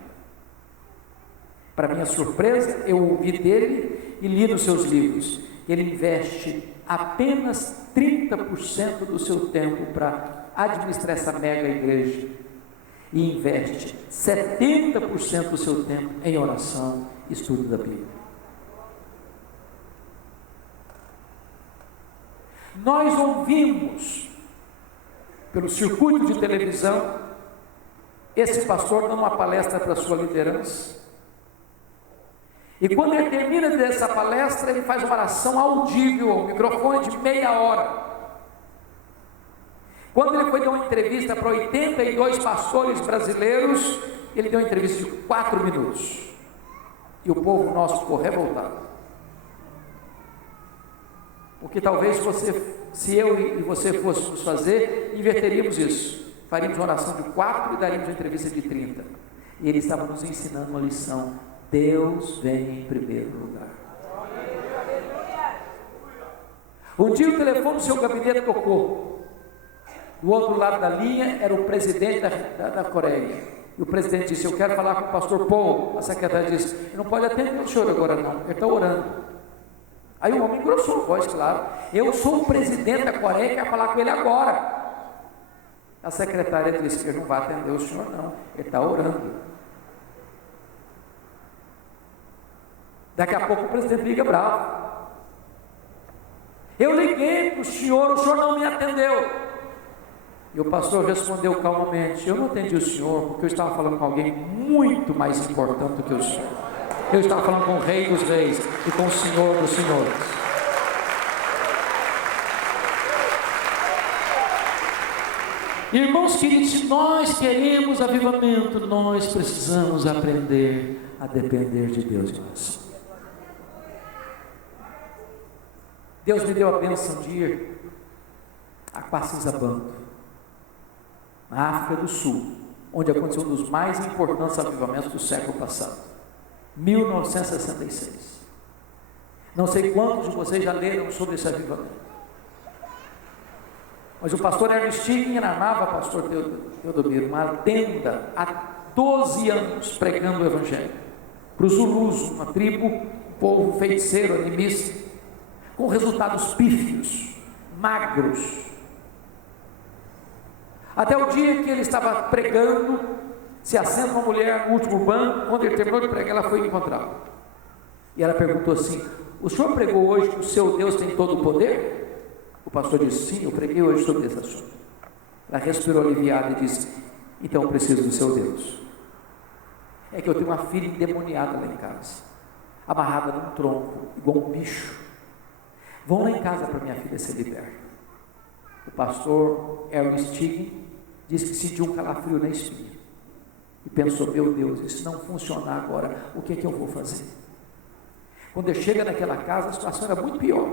Para minha surpresa, eu ouvi dele e li nos seus livros. Ele investe apenas 30% do seu tempo para administrar essa mega igreja e investe 70% do seu tempo em oração e estudo da Bíblia. Nós ouvimos pelo circuito de televisão esse pastor dando uma palestra para a sua liderança. E quando ele termina dessa palestra, ele faz uma oração audível ao microfone de meia hora. Quando ele foi dar uma entrevista para 82 pastores brasileiros, ele deu uma entrevista de 4 minutos. E o povo nosso ficou revoltado. Porque talvez se eu e você fôssemos fazer, inverteríamos isso. Faríamos uma oração de 4 e daríamos uma entrevista de 30. E ele estava nos ensinando uma lição. Deus vem em primeiro lugar. Um dia o telefone do seu gabinete tocou. Do outro lado da linha era o presidente da Coreia. E o presidente disse: eu quero falar com o pastor Paul. A secretária disse: ele não pode atender o senhor agora não, ele está orando. Aí o homem engrossou a voz, claro: eu sou o presidente da Coreia e quero falar com ele agora. A secretária disse: ele não vai atender o senhor não, ele está orando. Daqui a pouco o presidente liga bravo: eu liguei para o senhor não me atendeu. E o pastor respondeu calmamente: eu não atendi o senhor porque eu estava falando com alguém muito mais importante do que o senhor. Eu estava falando com o Rei dos Reis e com o Senhor dos Senhores. Irmãos queridos, se nós queremos avivamento, nós precisamos aprender a depender de Deus em nós. Deus me deu a bênção de ir a Quacinzabanto, na África do Sul, onde aconteceu um dos mais importantes avivamentos do século passado, 1966. Não sei quantos de vocês já leram sobre esse avivamento, mas o pastor Ernestinho armava, pastor Teodomiro, uma tenda há 12 anos pregando o Evangelho para os Zulus, uma tribo, um povo feiticeiro, animista, com resultados pífios, magros. Até o dia que ele estava pregando, se assenta uma mulher no último banco. Quando ele terminou de pregar, ela foi encontrá-lo. E ela perguntou assim: o senhor pregou hoje que o seu Deus tem todo o poder? O pastor disse: sim, eu preguei hoje sobre esse assunto. Ela respirou aliviada e disse: então eu preciso do seu Deus. É que eu tenho uma filha endemoniada lá em casa, amarrada num tronco, igual um bicho. Vão lá em casa para minha filha ser liberta. O pastor Aaron Stig disse que sentiu um calafrio na espinha e pensou: meu Deus, e se não funcionar agora, o que é que eu vou fazer? Quando ele chega naquela casa, a situação era muito pior.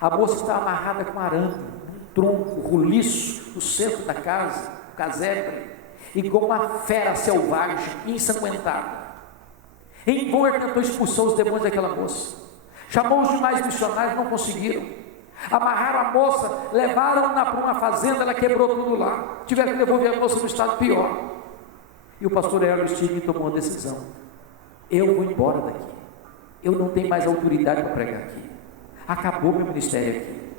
A moça está amarrada com arame, um tronco roliço no centro da casa, um casebre, igual uma fera selvagem, ensanguentada. Em vão, ele tentou expulsar os demônios daquela moça. Chamou os demais missionários, não conseguiram. Amarraram a moça, levaram-na para uma fazenda, ela quebrou tudo lá. Tiveram que devolver a moça no estado pior. E o pastor Aaron Stig tomou uma decisão: eu vou embora daqui. Eu não tenho mais autoridade para pregar aqui. Acabou meu ministério aqui.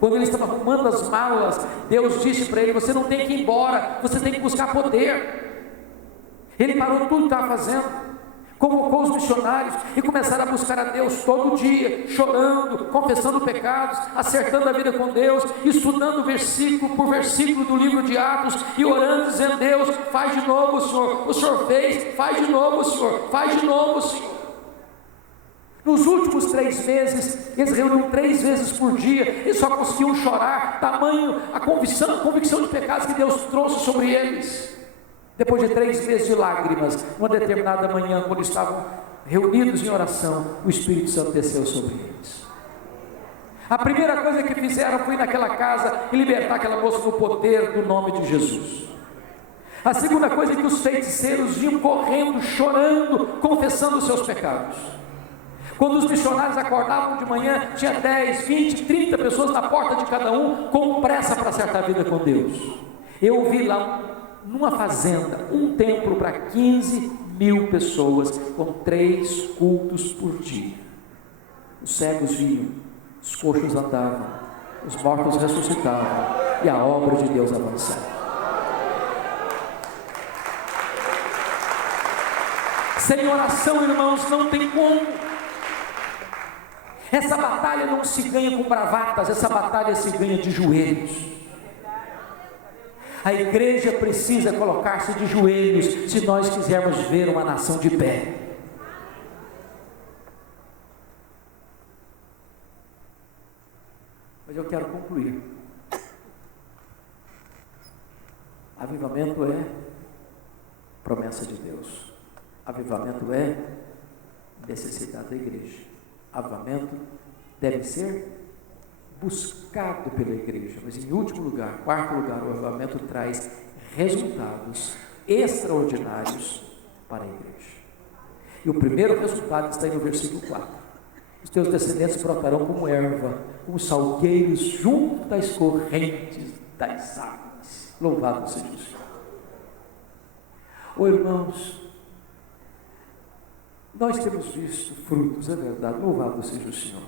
Quando ele estava arrumando as malas, Deus disse para ele: você não tem que ir embora, você tem que buscar poder. Ele parou tudo que estava fazendo, convocou os missionários e começaram a buscar a Deus todo dia, chorando, confessando pecados, acertando a vida com Deus, estudando versículo por versículo do livro de Atos e orando, dizendo: Deus, faz de novo, o Senhor fez, faz de novo, Senhor, faz de novo, Senhor. Nos últimos 3 meses, eles reuniam 3 vezes por dia, e só conseguiam chorar, tamanho a convicção de pecados que Deus trouxe sobre eles. Depois de 3 meses de lágrimas, uma determinada manhã, quando estavam reunidos em oração, o Espírito Santo desceu sobre eles. A primeira coisa que fizeram foi ir naquela casa e libertar aquela moça no poder do nome de Jesus. A segunda coisa é que os feiticeiros vinham correndo, chorando, confessando os seus pecados. Quando os missionários acordavam de manhã, tinha 10, 20, 30 pessoas na porta de cada um, com pressa para acertar a vida com Deus. Eu vi lá, numa fazenda, um templo para 15.000 pessoas, com 3 cultos por dia. Os cegos viam, os coxos andavam, os mortos ressuscitavam, e a obra de Deus avançava. Sem oração, irmãos, não tem como. Essa batalha não se ganha com bravatas, essa batalha se ganha de joelhos. A igreja precisa colocar-se de joelhos, se nós quisermos ver uma nação de pé. Mas eu quero concluir. Avivamento é promessa de Deus. Avivamento é necessidade da igreja. Avivamento deve ser buscado pela igreja, mas em último lugar, quarto lugar, o avivamento traz resultados extraordinários para a igreja. E o primeiro resultado está aí no versículo 4: os teus descendentes brotarão como erva, como salgueiros junto às correntes das águas. Louvado seja o Senhor. Irmãos, nós temos visto frutos, é verdade, louvado seja o Senhor.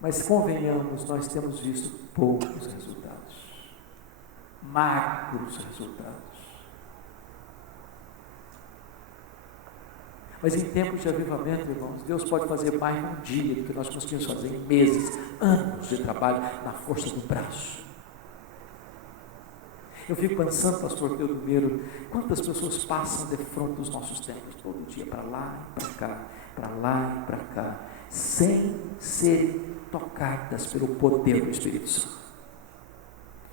Mas convenhamos, nós temos visto poucos resultados, magros resultados. Mas em tempos de avivamento, irmãos, Deus pode fazer mais em um dia do que nós conseguimos fazer em meses, anos de trabalho na força do braço. Eu fico pensando, pastor Teodomiro, quantas pessoas passam de frente dos nossos templos, todo dia, para lá e para cá, para lá e para cá, sem ser tocadas pelo poder do Espírito Santo.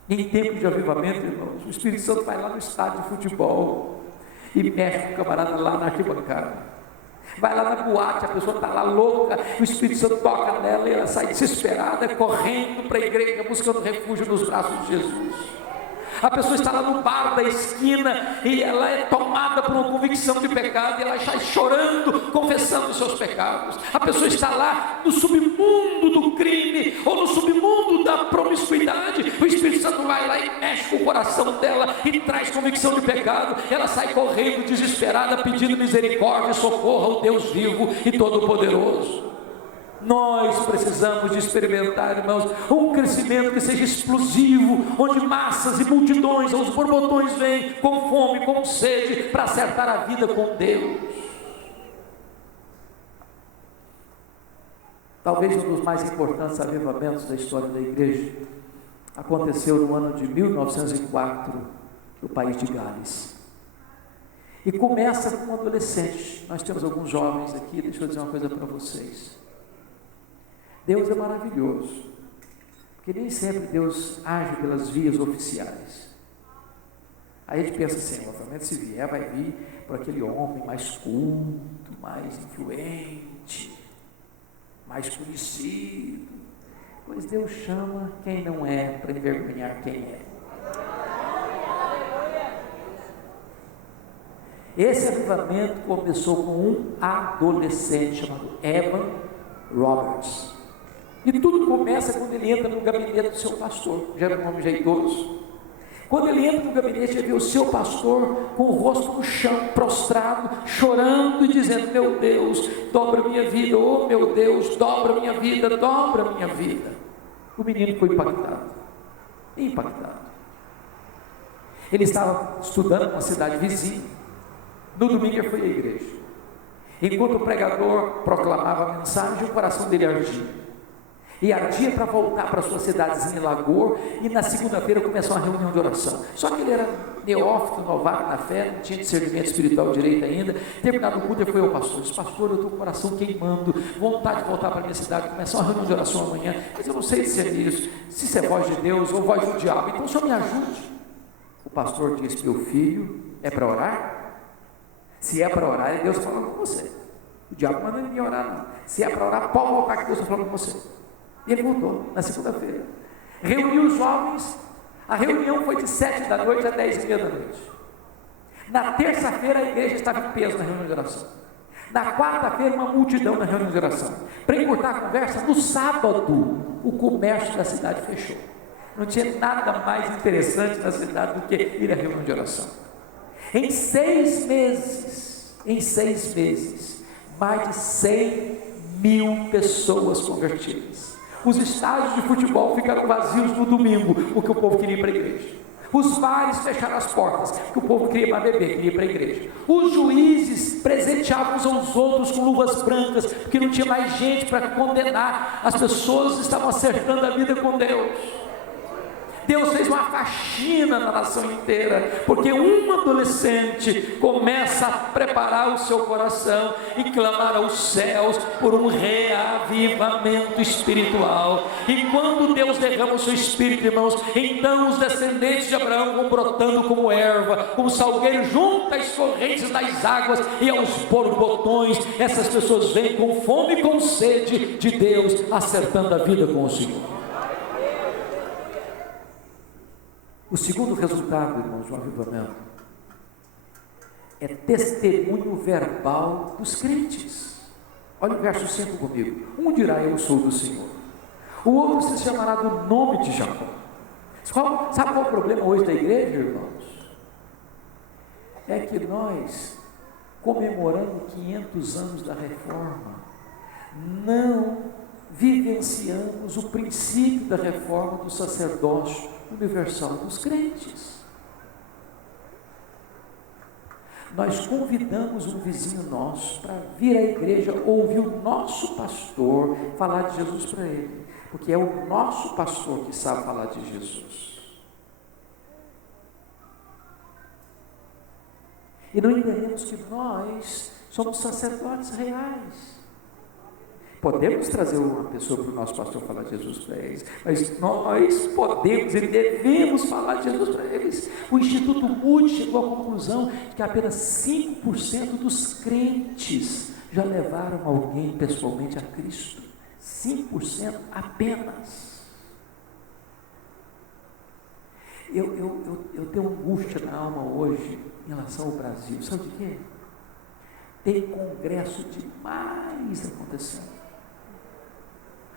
Em tempo de avivamento, irmãos, o Espírito Santo vai lá no estádio de futebol e mexe com o camarada lá na arquibancada. Vai lá na boate, a pessoa está lá louca, o Espírito Santo toca nela e ela sai desesperada, correndo para a igreja, buscando refúgio nos braços de Jesus. A pessoa está lá no bar da esquina e ela é tomada por uma convicção de pecado e ela está chorando, confessando os seus pecados. A pessoa está lá no submundo do crime ou no submundo da promiscuidade. O Espírito Santo vai lá e mexe com o coração dela e traz convicção de pecado. Ela sai correndo desesperada, pedindo misericórdia e socorro ao Deus vivo e todo-poderoso. Nós precisamos de experimentar, irmãos, um crescimento que seja explosivo, onde massas e multidões aos borbotões vêm com fome, com sede, para acertar a vida com Deus. Talvez um dos mais importantes avivamentos da história da igreja aconteceu no ano de 1904, no país de Gales. E começa com um adolescente. Nós temos alguns jovens aqui, deixa eu dizer uma coisa para vocês. Deus é maravilhoso, porque nem sempre Deus age pelas vias oficiais. Aí a gente pensa assim, obviamente se vier, vai vir por aquele homem mais culto, mais influente, mais conhecido. Pois Deus chama quem não é para envergonhar quem é. Esse avivamento começou com um adolescente chamado Evan Roberts. E tudo começa quando ele entra no gabinete do seu pastor, já era um homem já idoso. Quando ele entra no gabinete, ele vê o seu pastor com o rosto no chão, prostrado, chorando e dizendo: meu Deus, dobra a minha vida, oh meu Deus, dobra a minha vida, dobra a minha vida. O menino foi impactado. Ele estava estudando numa cidade vizinha. No domingo ele foi à igreja. Enquanto o pregador proclamava a mensagem, o coração dele ardia. E ardia para voltar para sua cidadezinha Lagoa, e na segunda-feira começou uma reunião de oração. Só que ele era neófito, novato na fé, não tinha discernimento espiritual direito ainda. Terminado o culto, ele foi ao pastor: pastor, eu estou com o coração queimando, vontade de voltar para a minha cidade, começar uma reunião de oração amanhã, mas eu não sei se é isso, se isso é voz de Deus ou voz do diabo, então o senhor me ajude. O pastor disse: meu filho, é para orar? Se é para orar, é Deus falando com você. O diabo manda ninguém orar, não. Se é para orar, pode voltar que Deus está falando com você. E ele voltou na segunda-feira, reuniu os jovens. A reunião foi de 7 da noite a 10h30 da noite. Na terça-feira a igreja estava em peso na reunião de oração. Na quarta-feira uma multidão na reunião de oração. Para encurtar a conversa, no sábado o comércio da cidade fechou. Não tinha nada mais interessante na cidade do que ir à reunião de oração. Em 6 meses, mais de 100.000 pessoas convertidas. Os estádios de futebol ficaram vazios no domingo, porque o povo queria ir para a igreja. Os bares fecharam as portas, porque o povo queria mais beber, queria ir para a igreja. Os juízes presenteavam uns aos outros com luvas brancas, porque não tinha mais gente para condenar. As pessoas estavam acertando a vida com Deus. Deus fez uma faxina na nação inteira, porque um adolescente começa a preparar o seu coração e clamar aos céus por um reavivamento espiritual. E quando Deus derrama o seu espírito, irmãos, então os descendentes de Abraão vão brotando como erva, como salgueiro junto às correntes das águas, e aos borbotões essas pessoas vêm com fome e com sede de Deus, acertando a vida com o Senhor. O segundo resultado, irmãos, do avivamento é testemunho verbal dos crentes. Olha o verso 5 comigo. Um dirá: eu sou do Senhor. O outro se chamará do nome de Jacó. Sabe qual é o problema hoje da igreja, irmãos? É que nós, comemorando 500 anos da reforma, não vivenciamos o princípio da reforma do sacerdócio universal dos crentes. Nós convidamos um vizinho nosso para vir à igreja ouvir o nosso pastor falar de Jesus para ele, porque é o nosso pastor que sabe falar de Jesus. E não entendemos que nós somos sacerdotes reais. Podemos trazer uma pessoa para o nosso pastor falar de Jesus para eles, mas nós podemos e devemos falar de Jesus para eles. O Instituto Moody chegou à conclusão de que apenas 5% dos crentes já levaram alguém pessoalmente a Cristo. 5% apenas. Eu tenho angústia na alma hoje em relação ao Brasil. Sabe de quê? Tem congresso demais acontecendo.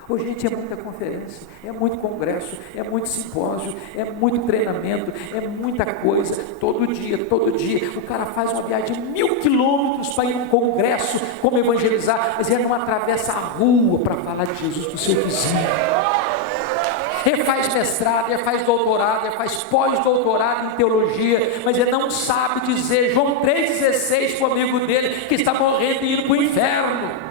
Hoje, gente, é muita conferência, é muito congresso, é muito simpósio, é muito treinamento, é muita coisa, todo dia, o cara faz uma viagem de 1000 quilômetros para ir a um congresso, como evangelizar, mas ele não atravessa a rua para falar de Jesus para o seu vizinho. Ele faz mestrado, ele faz doutorado, ele faz pós-doutorado em teologia, mas ele não sabe dizer João 3,16 para o amigo dele que está morrendo e indo para o inferno.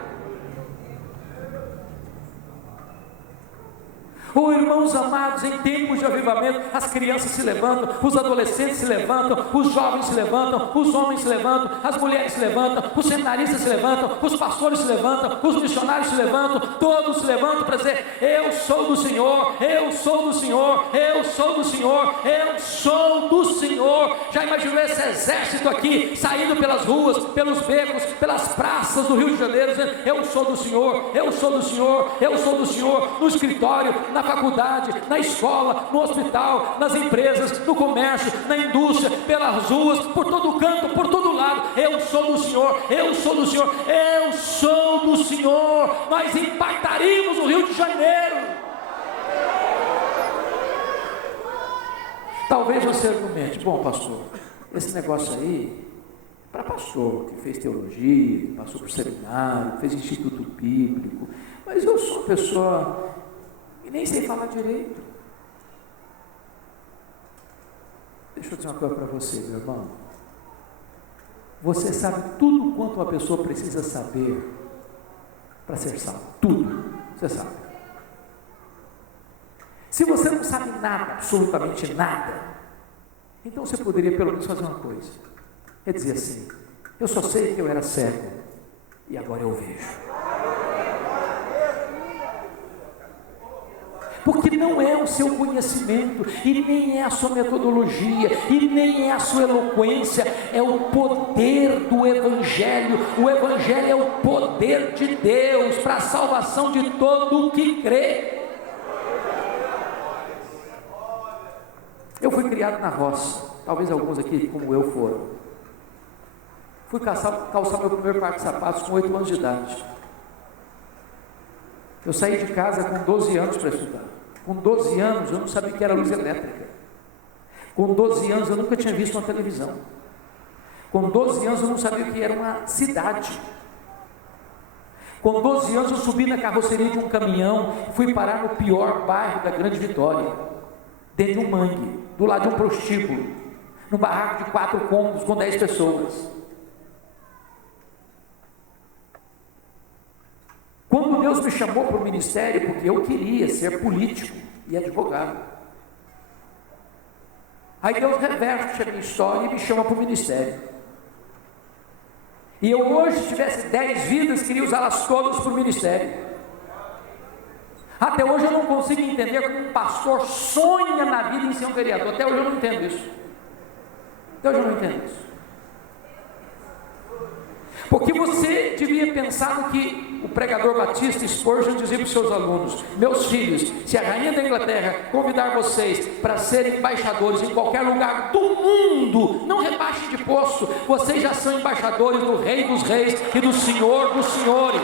Oh, irmãos amados, em tempos de avivamento, as crianças se levantam, os adolescentes se levantam, os jovens se levantam, os homens se levantam, as mulheres se levantam, os seminaristas se levantam, os pastores se levantam, os missionários se levantam, todos se levantam para dizer: eu sou do Senhor, eu sou do Senhor, eu sou do Senhor, eu sou do Senhor. Já imaginou esse exército aqui, saindo pelas ruas, pelos becos, pelas praças do Rio de Janeiro, dizendo: eu sou do Senhor, eu sou do Senhor, eu sou do Senhor, no escritório, na faculdade, na escola, no hospital, nas empresas, no comércio, na indústria, pelas ruas, por todo canto, por todo lado. Eu sou do Senhor, eu sou do Senhor, eu sou do Senhor. Nós impactaríamos o Rio de Janeiro. Talvez você argumente: bom, pastor, esse negócio aí para pastor que fez teologia, passou por seminário, fez instituto bíblico, mas eu sou uma pessoa e nem sei falar direito. Deixa eu dizer uma coisa para você, meu irmão. Você sabe tudo quanto uma pessoa precisa saber para ser salvo. Tudo, você sabe. Se você não sabe nada, absolutamente nada, então você poderia pelo menos fazer uma coisa. É dizer assim: eu só sei que eu era cego e agora eu vejo. Porque não é o seu conhecimento, e nem é a sua metodologia, e nem é a sua eloquência, é o poder do Evangelho. O Evangelho é o poder de Deus para a salvação de todo o que crê. Eu fui criado na roça, talvez alguns aqui como eu foram. Fui calçar meu primeiro par de sapatos com 8 anos de idade. Eu saí de casa com 12 anos para estudar. Com 12 anos eu não sabia o que era luz elétrica. Com 12 anos eu nunca tinha visto uma televisão. Com 12 anos eu não sabia o que era uma cidade. Com 12 anos eu subi na carroceria de um caminhão e fui parar no pior bairro da Grande Vitória, dentro de um mangue, do lado de um prostíbulo, num barraco de 4 cômodos com 10 pessoas. Quando Deus me chamou para o ministério, porque eu queria ser político e advogado, aí Deus reverte a minha história e me chama para o ministério. E eu hoje, se tivesse 10 vidas, queria usá-las todas para o ministério. Até hoje eu não consigo entender como um pastor sonha na vida em ser um vereador. Até hoje eu não entendo isso. Até hoje eu não entendo isso. Porque você devia pensar no que o pregador batista Spurgeon dizia para os seus alunos: meus filhos, se a rainha da Inglaterra convidar vocês para serem embaixadores em qualquer lugar do mundo, não rebaixem de posto, vocês já são embaixadores do Rei dos Reis e do Senhor dos Senhores.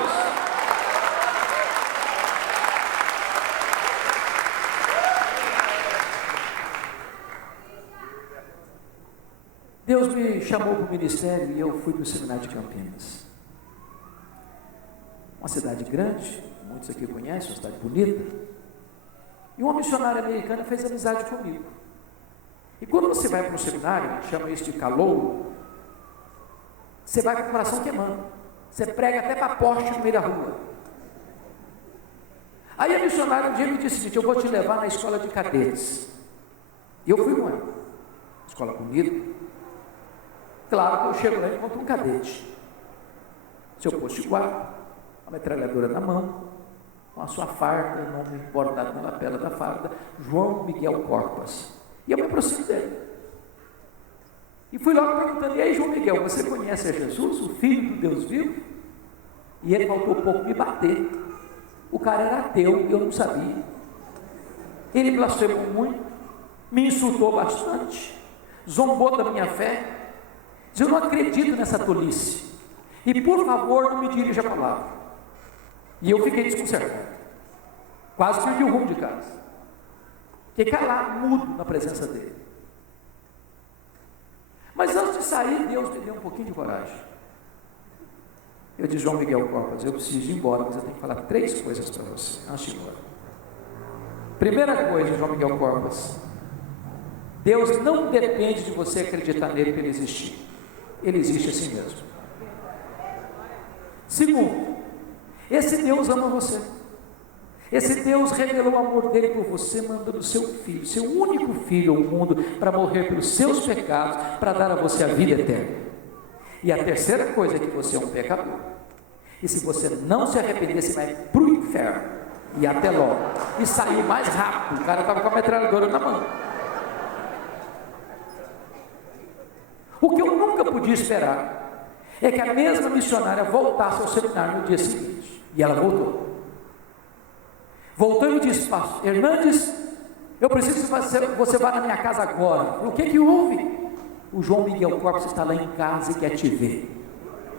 Deus me chamou para o ministério e eu fui para o seminário de Campinas. Uma cidade grande, muitos aqui conhecem, uma cidade bonita. E uma missionária americana fez amizade comigo. E quando você vai para um seminário, chama isso de calouro, você vai com o coração queimando. Você prega até para poste no meio da rua. Aí a missionária um dia me disse o seguinte: eu vou te levar na escola de cadetes. E eu fui com ela. Escola bonita. Claro que eu chego lá e encontro um cadete, seu posto de guarda, uma metralhadora na mão, com a sua farda, o nome bordado na lapela da farda, João Miguel Corpas. E eu me aproximo dele. E fui logo perguntando: e aí, João Miguel, você conhece a Jesus, o Filho do Deus vivo? E ele faltou pouco me bater. O cara era ateu, eu não sabia. Ele blasfemou muito, me insultou bastante, zombou da minha fé. Eu não acredito nessa tolice. E por favor, não me dirija a palavra. E eu fiquei desconcertado. Quase perdi o rumo de casa. Fiquei calado, mudo na presença dele. Mas antes de sair, Deus me deu um pouquinho de coragem. Eu disse: João Miguel Corpas, eu preciso ir embora, mas eu tenho que falar 3 coisas para você antes de ir embora. Primeira coisa, João Miguel Corpas: Deus não depende de você acreditar nele para ele existir. Ele existe assim mesmo. Segundo, esse Deus ama você. Esse Deus revelou o amor dele por você, mandando seu filho, seu único filho ao mundo, para morrer pelos seus pecados, para dar a você a vida eterna. E a terceira coisa é que você é um pecador. E se você não se arrepender, você vai para o inferno, e até logo. E saiu mais rápido, o cara estava com a metralhadora na mão. O que eu nunca podia esperar é que a mesma missionária voltasse ao seminário no dia seguinte. E ela voltou. Voltou e me disse: pastor Hernandes, eu preciso que você vá na minha casa agora. O que houve? O João Miguel Corpus está lá em casa e quer te ver.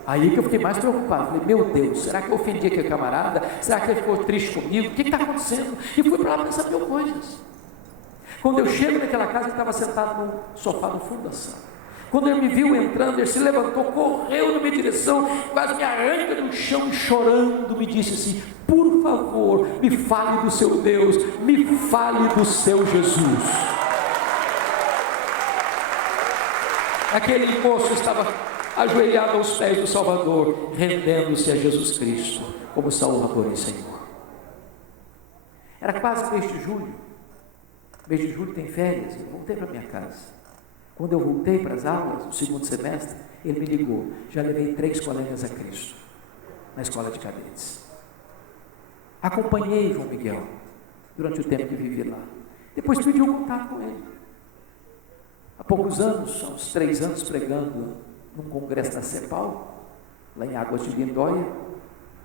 Aí que eu fiquei mais preocupado. Falei: meu Deus, será que eu ofendi aquele camarada? Será que ele ficou triste comigo? O que está acontecendo? E fui para lá pensar mil coisas. Quando eu chego naquela casa, ele estava sentado no sofá no fundo da sala. Quando ele me viu entrando, ele se levantou, correu na minha direção, quase me arranca no chão, chorando, me disse assim: por favor, me fale do seu Deus, me fale do seu Jesus. Aquele moço estava ajoelhado aos pés do Salvador, rendendo-se a Jesus Cristo como Salvador e Senhor. Era quase mês de julho. Mês de julho tem férias. Eu voltei para minha casa. Quando eu voltei para as aulas, no segundo semestre, ele me ligou: já levei 3 colegas a Cristo, na escola de cadetes. Acompanhei João Miguel, durante o tempo que vivi lá. Depois pedi um contato com ele. Há poucos anos, há uns 3 anos, pregando num congresso da CEPAL, lá em Águas de Lindóia,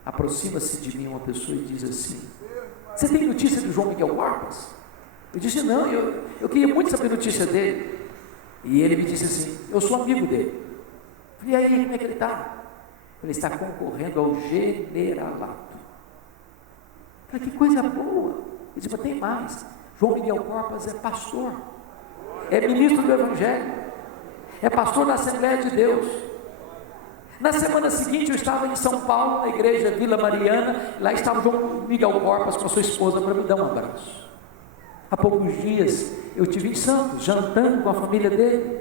aproxima-se de mim uma pessoa e diz assim: você tem notícia do João Miguel Corpus? Eu disse: não, eu queria muito saber notícia dele. E ele me disse assim: eu sou amigo dele. Falei: e aí, como é que ele está? Ele está concorrendo ao generalato. Falei: que coisa boa. Ele disse: mas tem mais. João Miguel Corpus é pastor, é ministro do Evangelho, é pastor da Assembleia de Deus. Na semana seguinte eu estava em São Paulo, na igreja Vila Mariana. Lá estava João Miguel Corpus com a sua esposa para me dar um abraço. Há poucos dias eu estive em Santos, jantando com a família dele,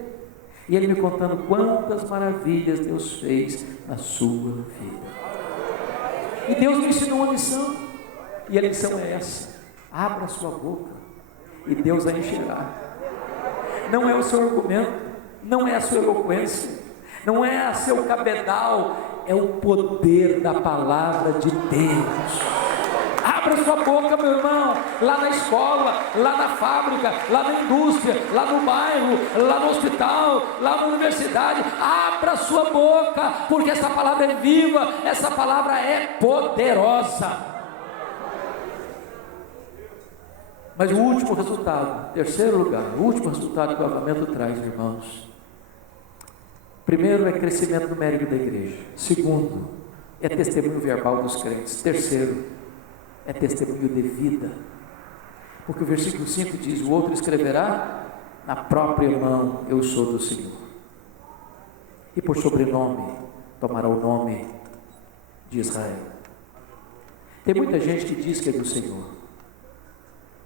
e ele me contando quantas maravilhas Deus fez na sua vida. E Deus me ensinou uma lição, e a lição é essa: abra a sua boca e Deus a encherá. Não é o seu argumento, não é a sua eloquência, não é a seu cabedal, é o poder da palavra de Deus. Abra sua boca, meu irmão, lá na escola, lá na fábrica, lá na indústria, lá no bairro, lá no hospital, lá na universidade. Abra sua boca, porque essa palavra é viva, essa palavra é poderosa. Mas o último resultado, terceiro lugar, o último resultado que o avivamento traz, irmãos. Primeiro é crescimento numérico da igreja. Segundo, é testemunho verbal dos crentes. Terceiro, é testemunho de vida, porque o versículo 5 diz: o outro escreverá na própria mão: eu sou do Senhor. E por sobrenome tomará o nome de Israel. Tem muita gente que diz que é do Senhor.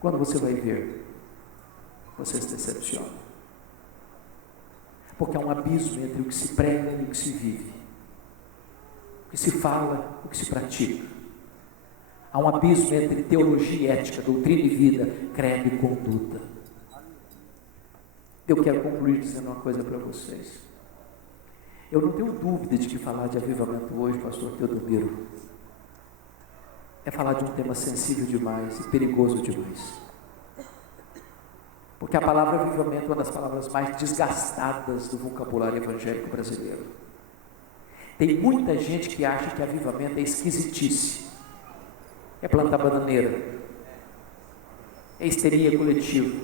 Quando você vai ver, você se decepciona, porque há um abismo entre o que se prega e o que se vive, o que se fala e o que se pratica. Há um abismo entre teologia e ética, doutrina e vida, credo e conduta. Eu quero concluir dizendo uma coisa para vocês. Eu não tenho dúvida de que falar de avivamento hoje, pastor Teodomiro, é falar de um tema sensível demais e perigoso demais. Porque a palavra avivamento é uma das palavras mais desgastadas do vocabulário evangélico brasileiro. Tem muita gente que acha que avivamento é esquisitice. É plantar bananeira, é histeria coletiva,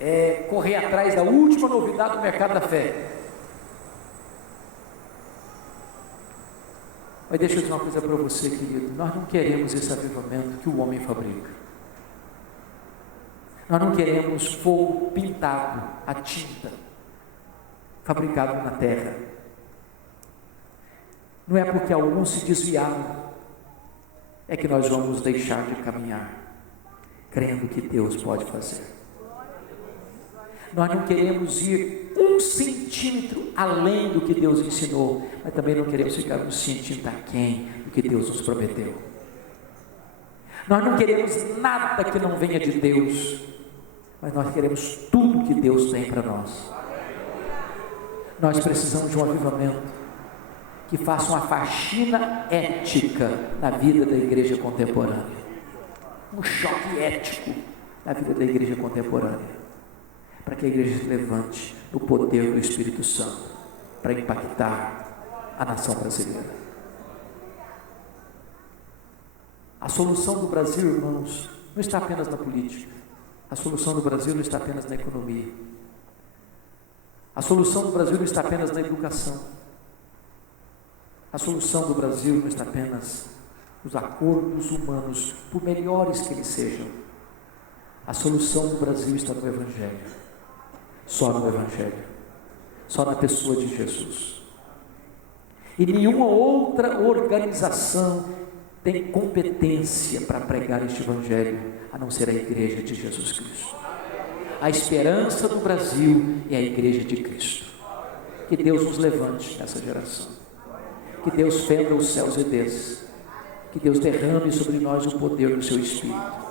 é correr atrás da última novidade do mercado da fé. Mas deixa eu dizer uma coisa para você, querido: nós não queremos esse avivamento que o homem fabrica. Nós não queremos fogo pintado a tinta, fabricado na terra. Não é porque alguns se desviaram, é que nós vamos deixar de caminhar, crendo que Deus pode fazer. Nós não queremos ir 1 centímetro além do que Deus ensinou, mas também não queremos ficar 1 centímetro aquém do que Deus nos prometeu. Nós não queremos nada que não venha de Deus, mas nós queremos tudo que Deus tem para nós. Nós precisamos de um avivamento que faça uma faxina ética na vida da igreja contemporânea, um choque ético na vida da igreja contemporânea, para que a igreja se levante no poder do Espírito Santo para impactar a nação brasileira. A solução do Brasil, irmãos, não está apenas na política. A solução do Brasil não está apenas na economia. A solução do Brasil não está apenas na educação. A solução do Brasil não está apenas nos acordos humanos, por melhores que eles sejam. A solução do Brasil está no Evangelho. Só no Evangelho. Só na pessoa de Jesus. E nenhuma outra organização tem competência para pregar este Evangelho, a não ser a Igreja de Jesus Cristo. A esperança do Brasil é a Igreja de Cristo. Que Deus nos levante nessa geração. Que Deus fenda os céus e desça. Que Deus derrame sobre nós o poder do seu Espírito.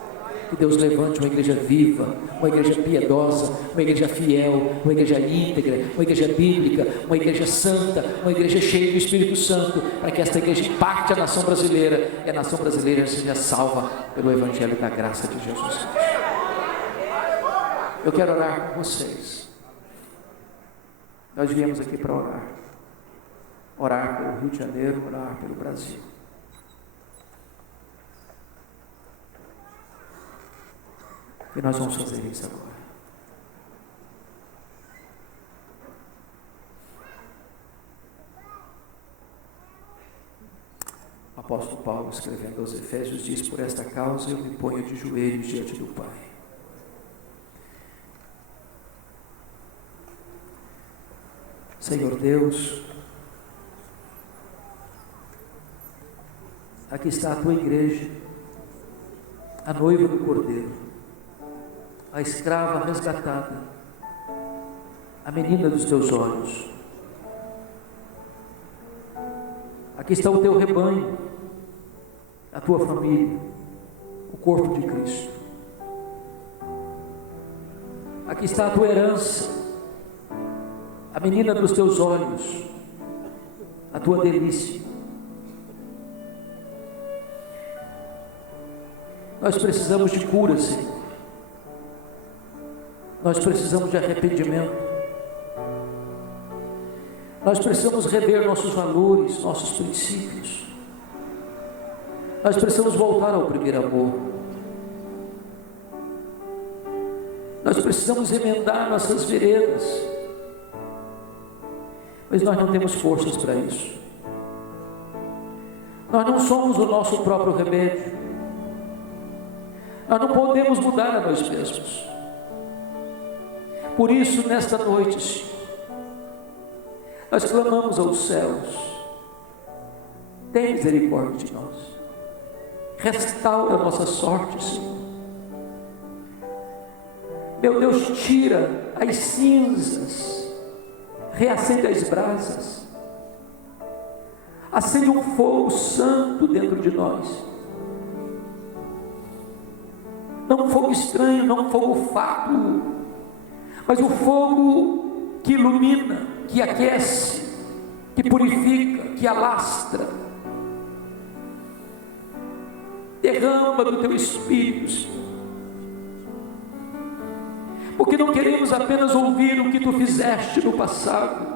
Que Deus levante uma igreja viva, uma igreja piedosa, uma igreja fiel, uma igreja íntegra, uma igreja bíblica, uma igreja santa, uma igreja cheia do Espírito Santo, para que esta igreja impacte a nação brasileira e a nação brasileira seja salva pelo Evangelho da graça de Jesus Cristo. Eu quero orar com vocês. Nós viemos aqui para orar. Orar pelo Rio de Janeiro, orar pelo Brasil. E nós vamos fazer isso agora. O apóstolo Paulo, escrevendo aos Efésios, diz: por esta causa eu me ponho de joelhos diante do Pai. Senhor Deus, aqui está a tua igreja, a noiva do Cordeiro, a escrava resgatada, a menina dos teus olhos. Aqui está o teu rebanho, a tua família, o corpo de Cristo. Aqui está a tua herança, a menina dos teus olhos, a tua delícia. Nós precisamos de cura, Senhor. Nós precisamos de arrependimento. Nós precisamos rever nossos valores, nossos princípios. Nós precisamos voltar ao primeiro amor. Nós precisamos emendar nossas veredas. Mas nós não temos forças para isso. Nós não somos o nosso próprio remédio. Nós não podemos mudar a nós mesmos. Por isso, nesta noite, nós clamamos aos céus: tem misericórdia de nós, restaura a nossa sorte, Senhor. Meu Deus, tira as cinzas, reacende as brasas, acende um fogo santo dentro de nós, não um fogo estranho, não um fogo fátuo, mas o fogo que ilumina, que aquece, que purifica, que alastra. Derrama do teu Espírito, Senhor. Porque não queremos apenas ouvir o que tu fizeste no passado,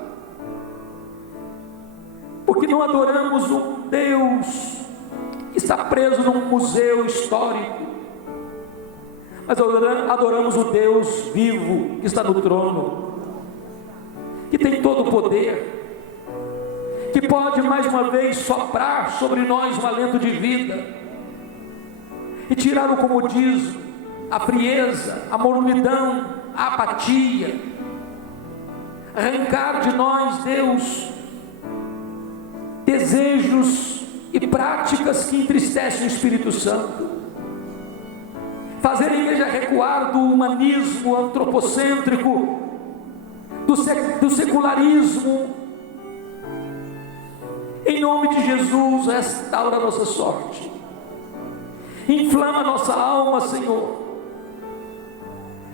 porque não adoramos um Deus que está preso num museu histórico, mas adoramos o Deus vivo que está no trono, que tem todo o poder, que pode mais uma vez soprar sobre nós um alento de vida e tirar o comodismo, a frieza, a mornidão, a apatia, arrancar de nós, Deus, desejos e práticas que entristecem o Espírito Santo, fazer a igreja recuar do humanismo antropocêntrico, do secularismo. Em nome de Jesus, restaura a nossa sorte. Inflama a nossa alma, Senhor,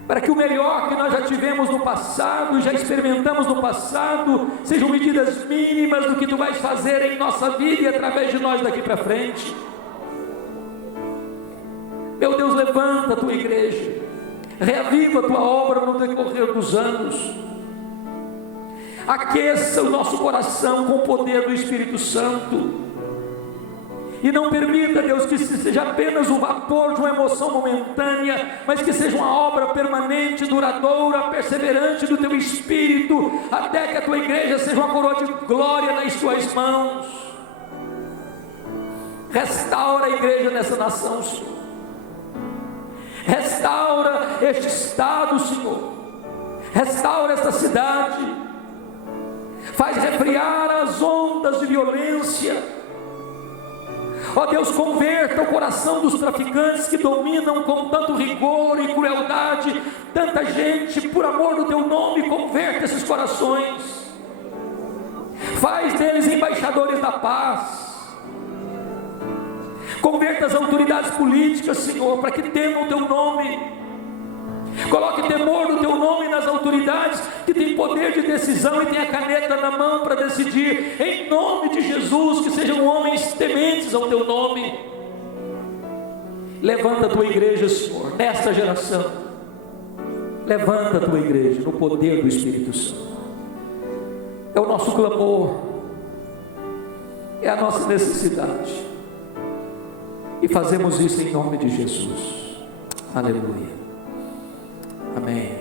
para que o melhor que nós já tivemos no passado, já experimentamos no passado, sejam medidas mínimas do que Tu vais fazer em nossa vida e através de nós daqui para frente. Meu Deus, levanta a Tua igreja, reaviva a Tua obra no decorrer dos anos, aqueça o nosso coração com o poder do Espírito Santo, e não permita, Deus, que seja apenas o vapor de uma emoção momentânea, mas que seja uma obra permanente, duradoura, perseverante do Teu Espírito, até que a Tua igreja seja uma coroa de glória nas Tuas mãos. Restaura a igreja nessa nação, Senhor. Restaura este estado, Senhor. Restaura esta cidade. Faz refriar as ondas de violência. Ó Deus, converta o coração dos traficantes que dominam com tanto rigor e crueldade tanta gente. Por amor do Teu nome, converta esses corações. Faz deles embaixadores da paz. Converta as autoridades políticas, Senhor, para que temam o Teu nome. Coloque temor no Teu nome nas autoridades que têm poder de decisão e têm a caneta na mão para decidir. Em nome de Jesus, que sejam homens tementes ao Teu nome. Levanta a Tua igreja, Senhor, nesta geração. Levanta a Tua igreja no poder do Espírito Santo. É o nosso clamor, é a nossa necessidade. E fazemos isso em nome de Jesus. Aleluia. Amém.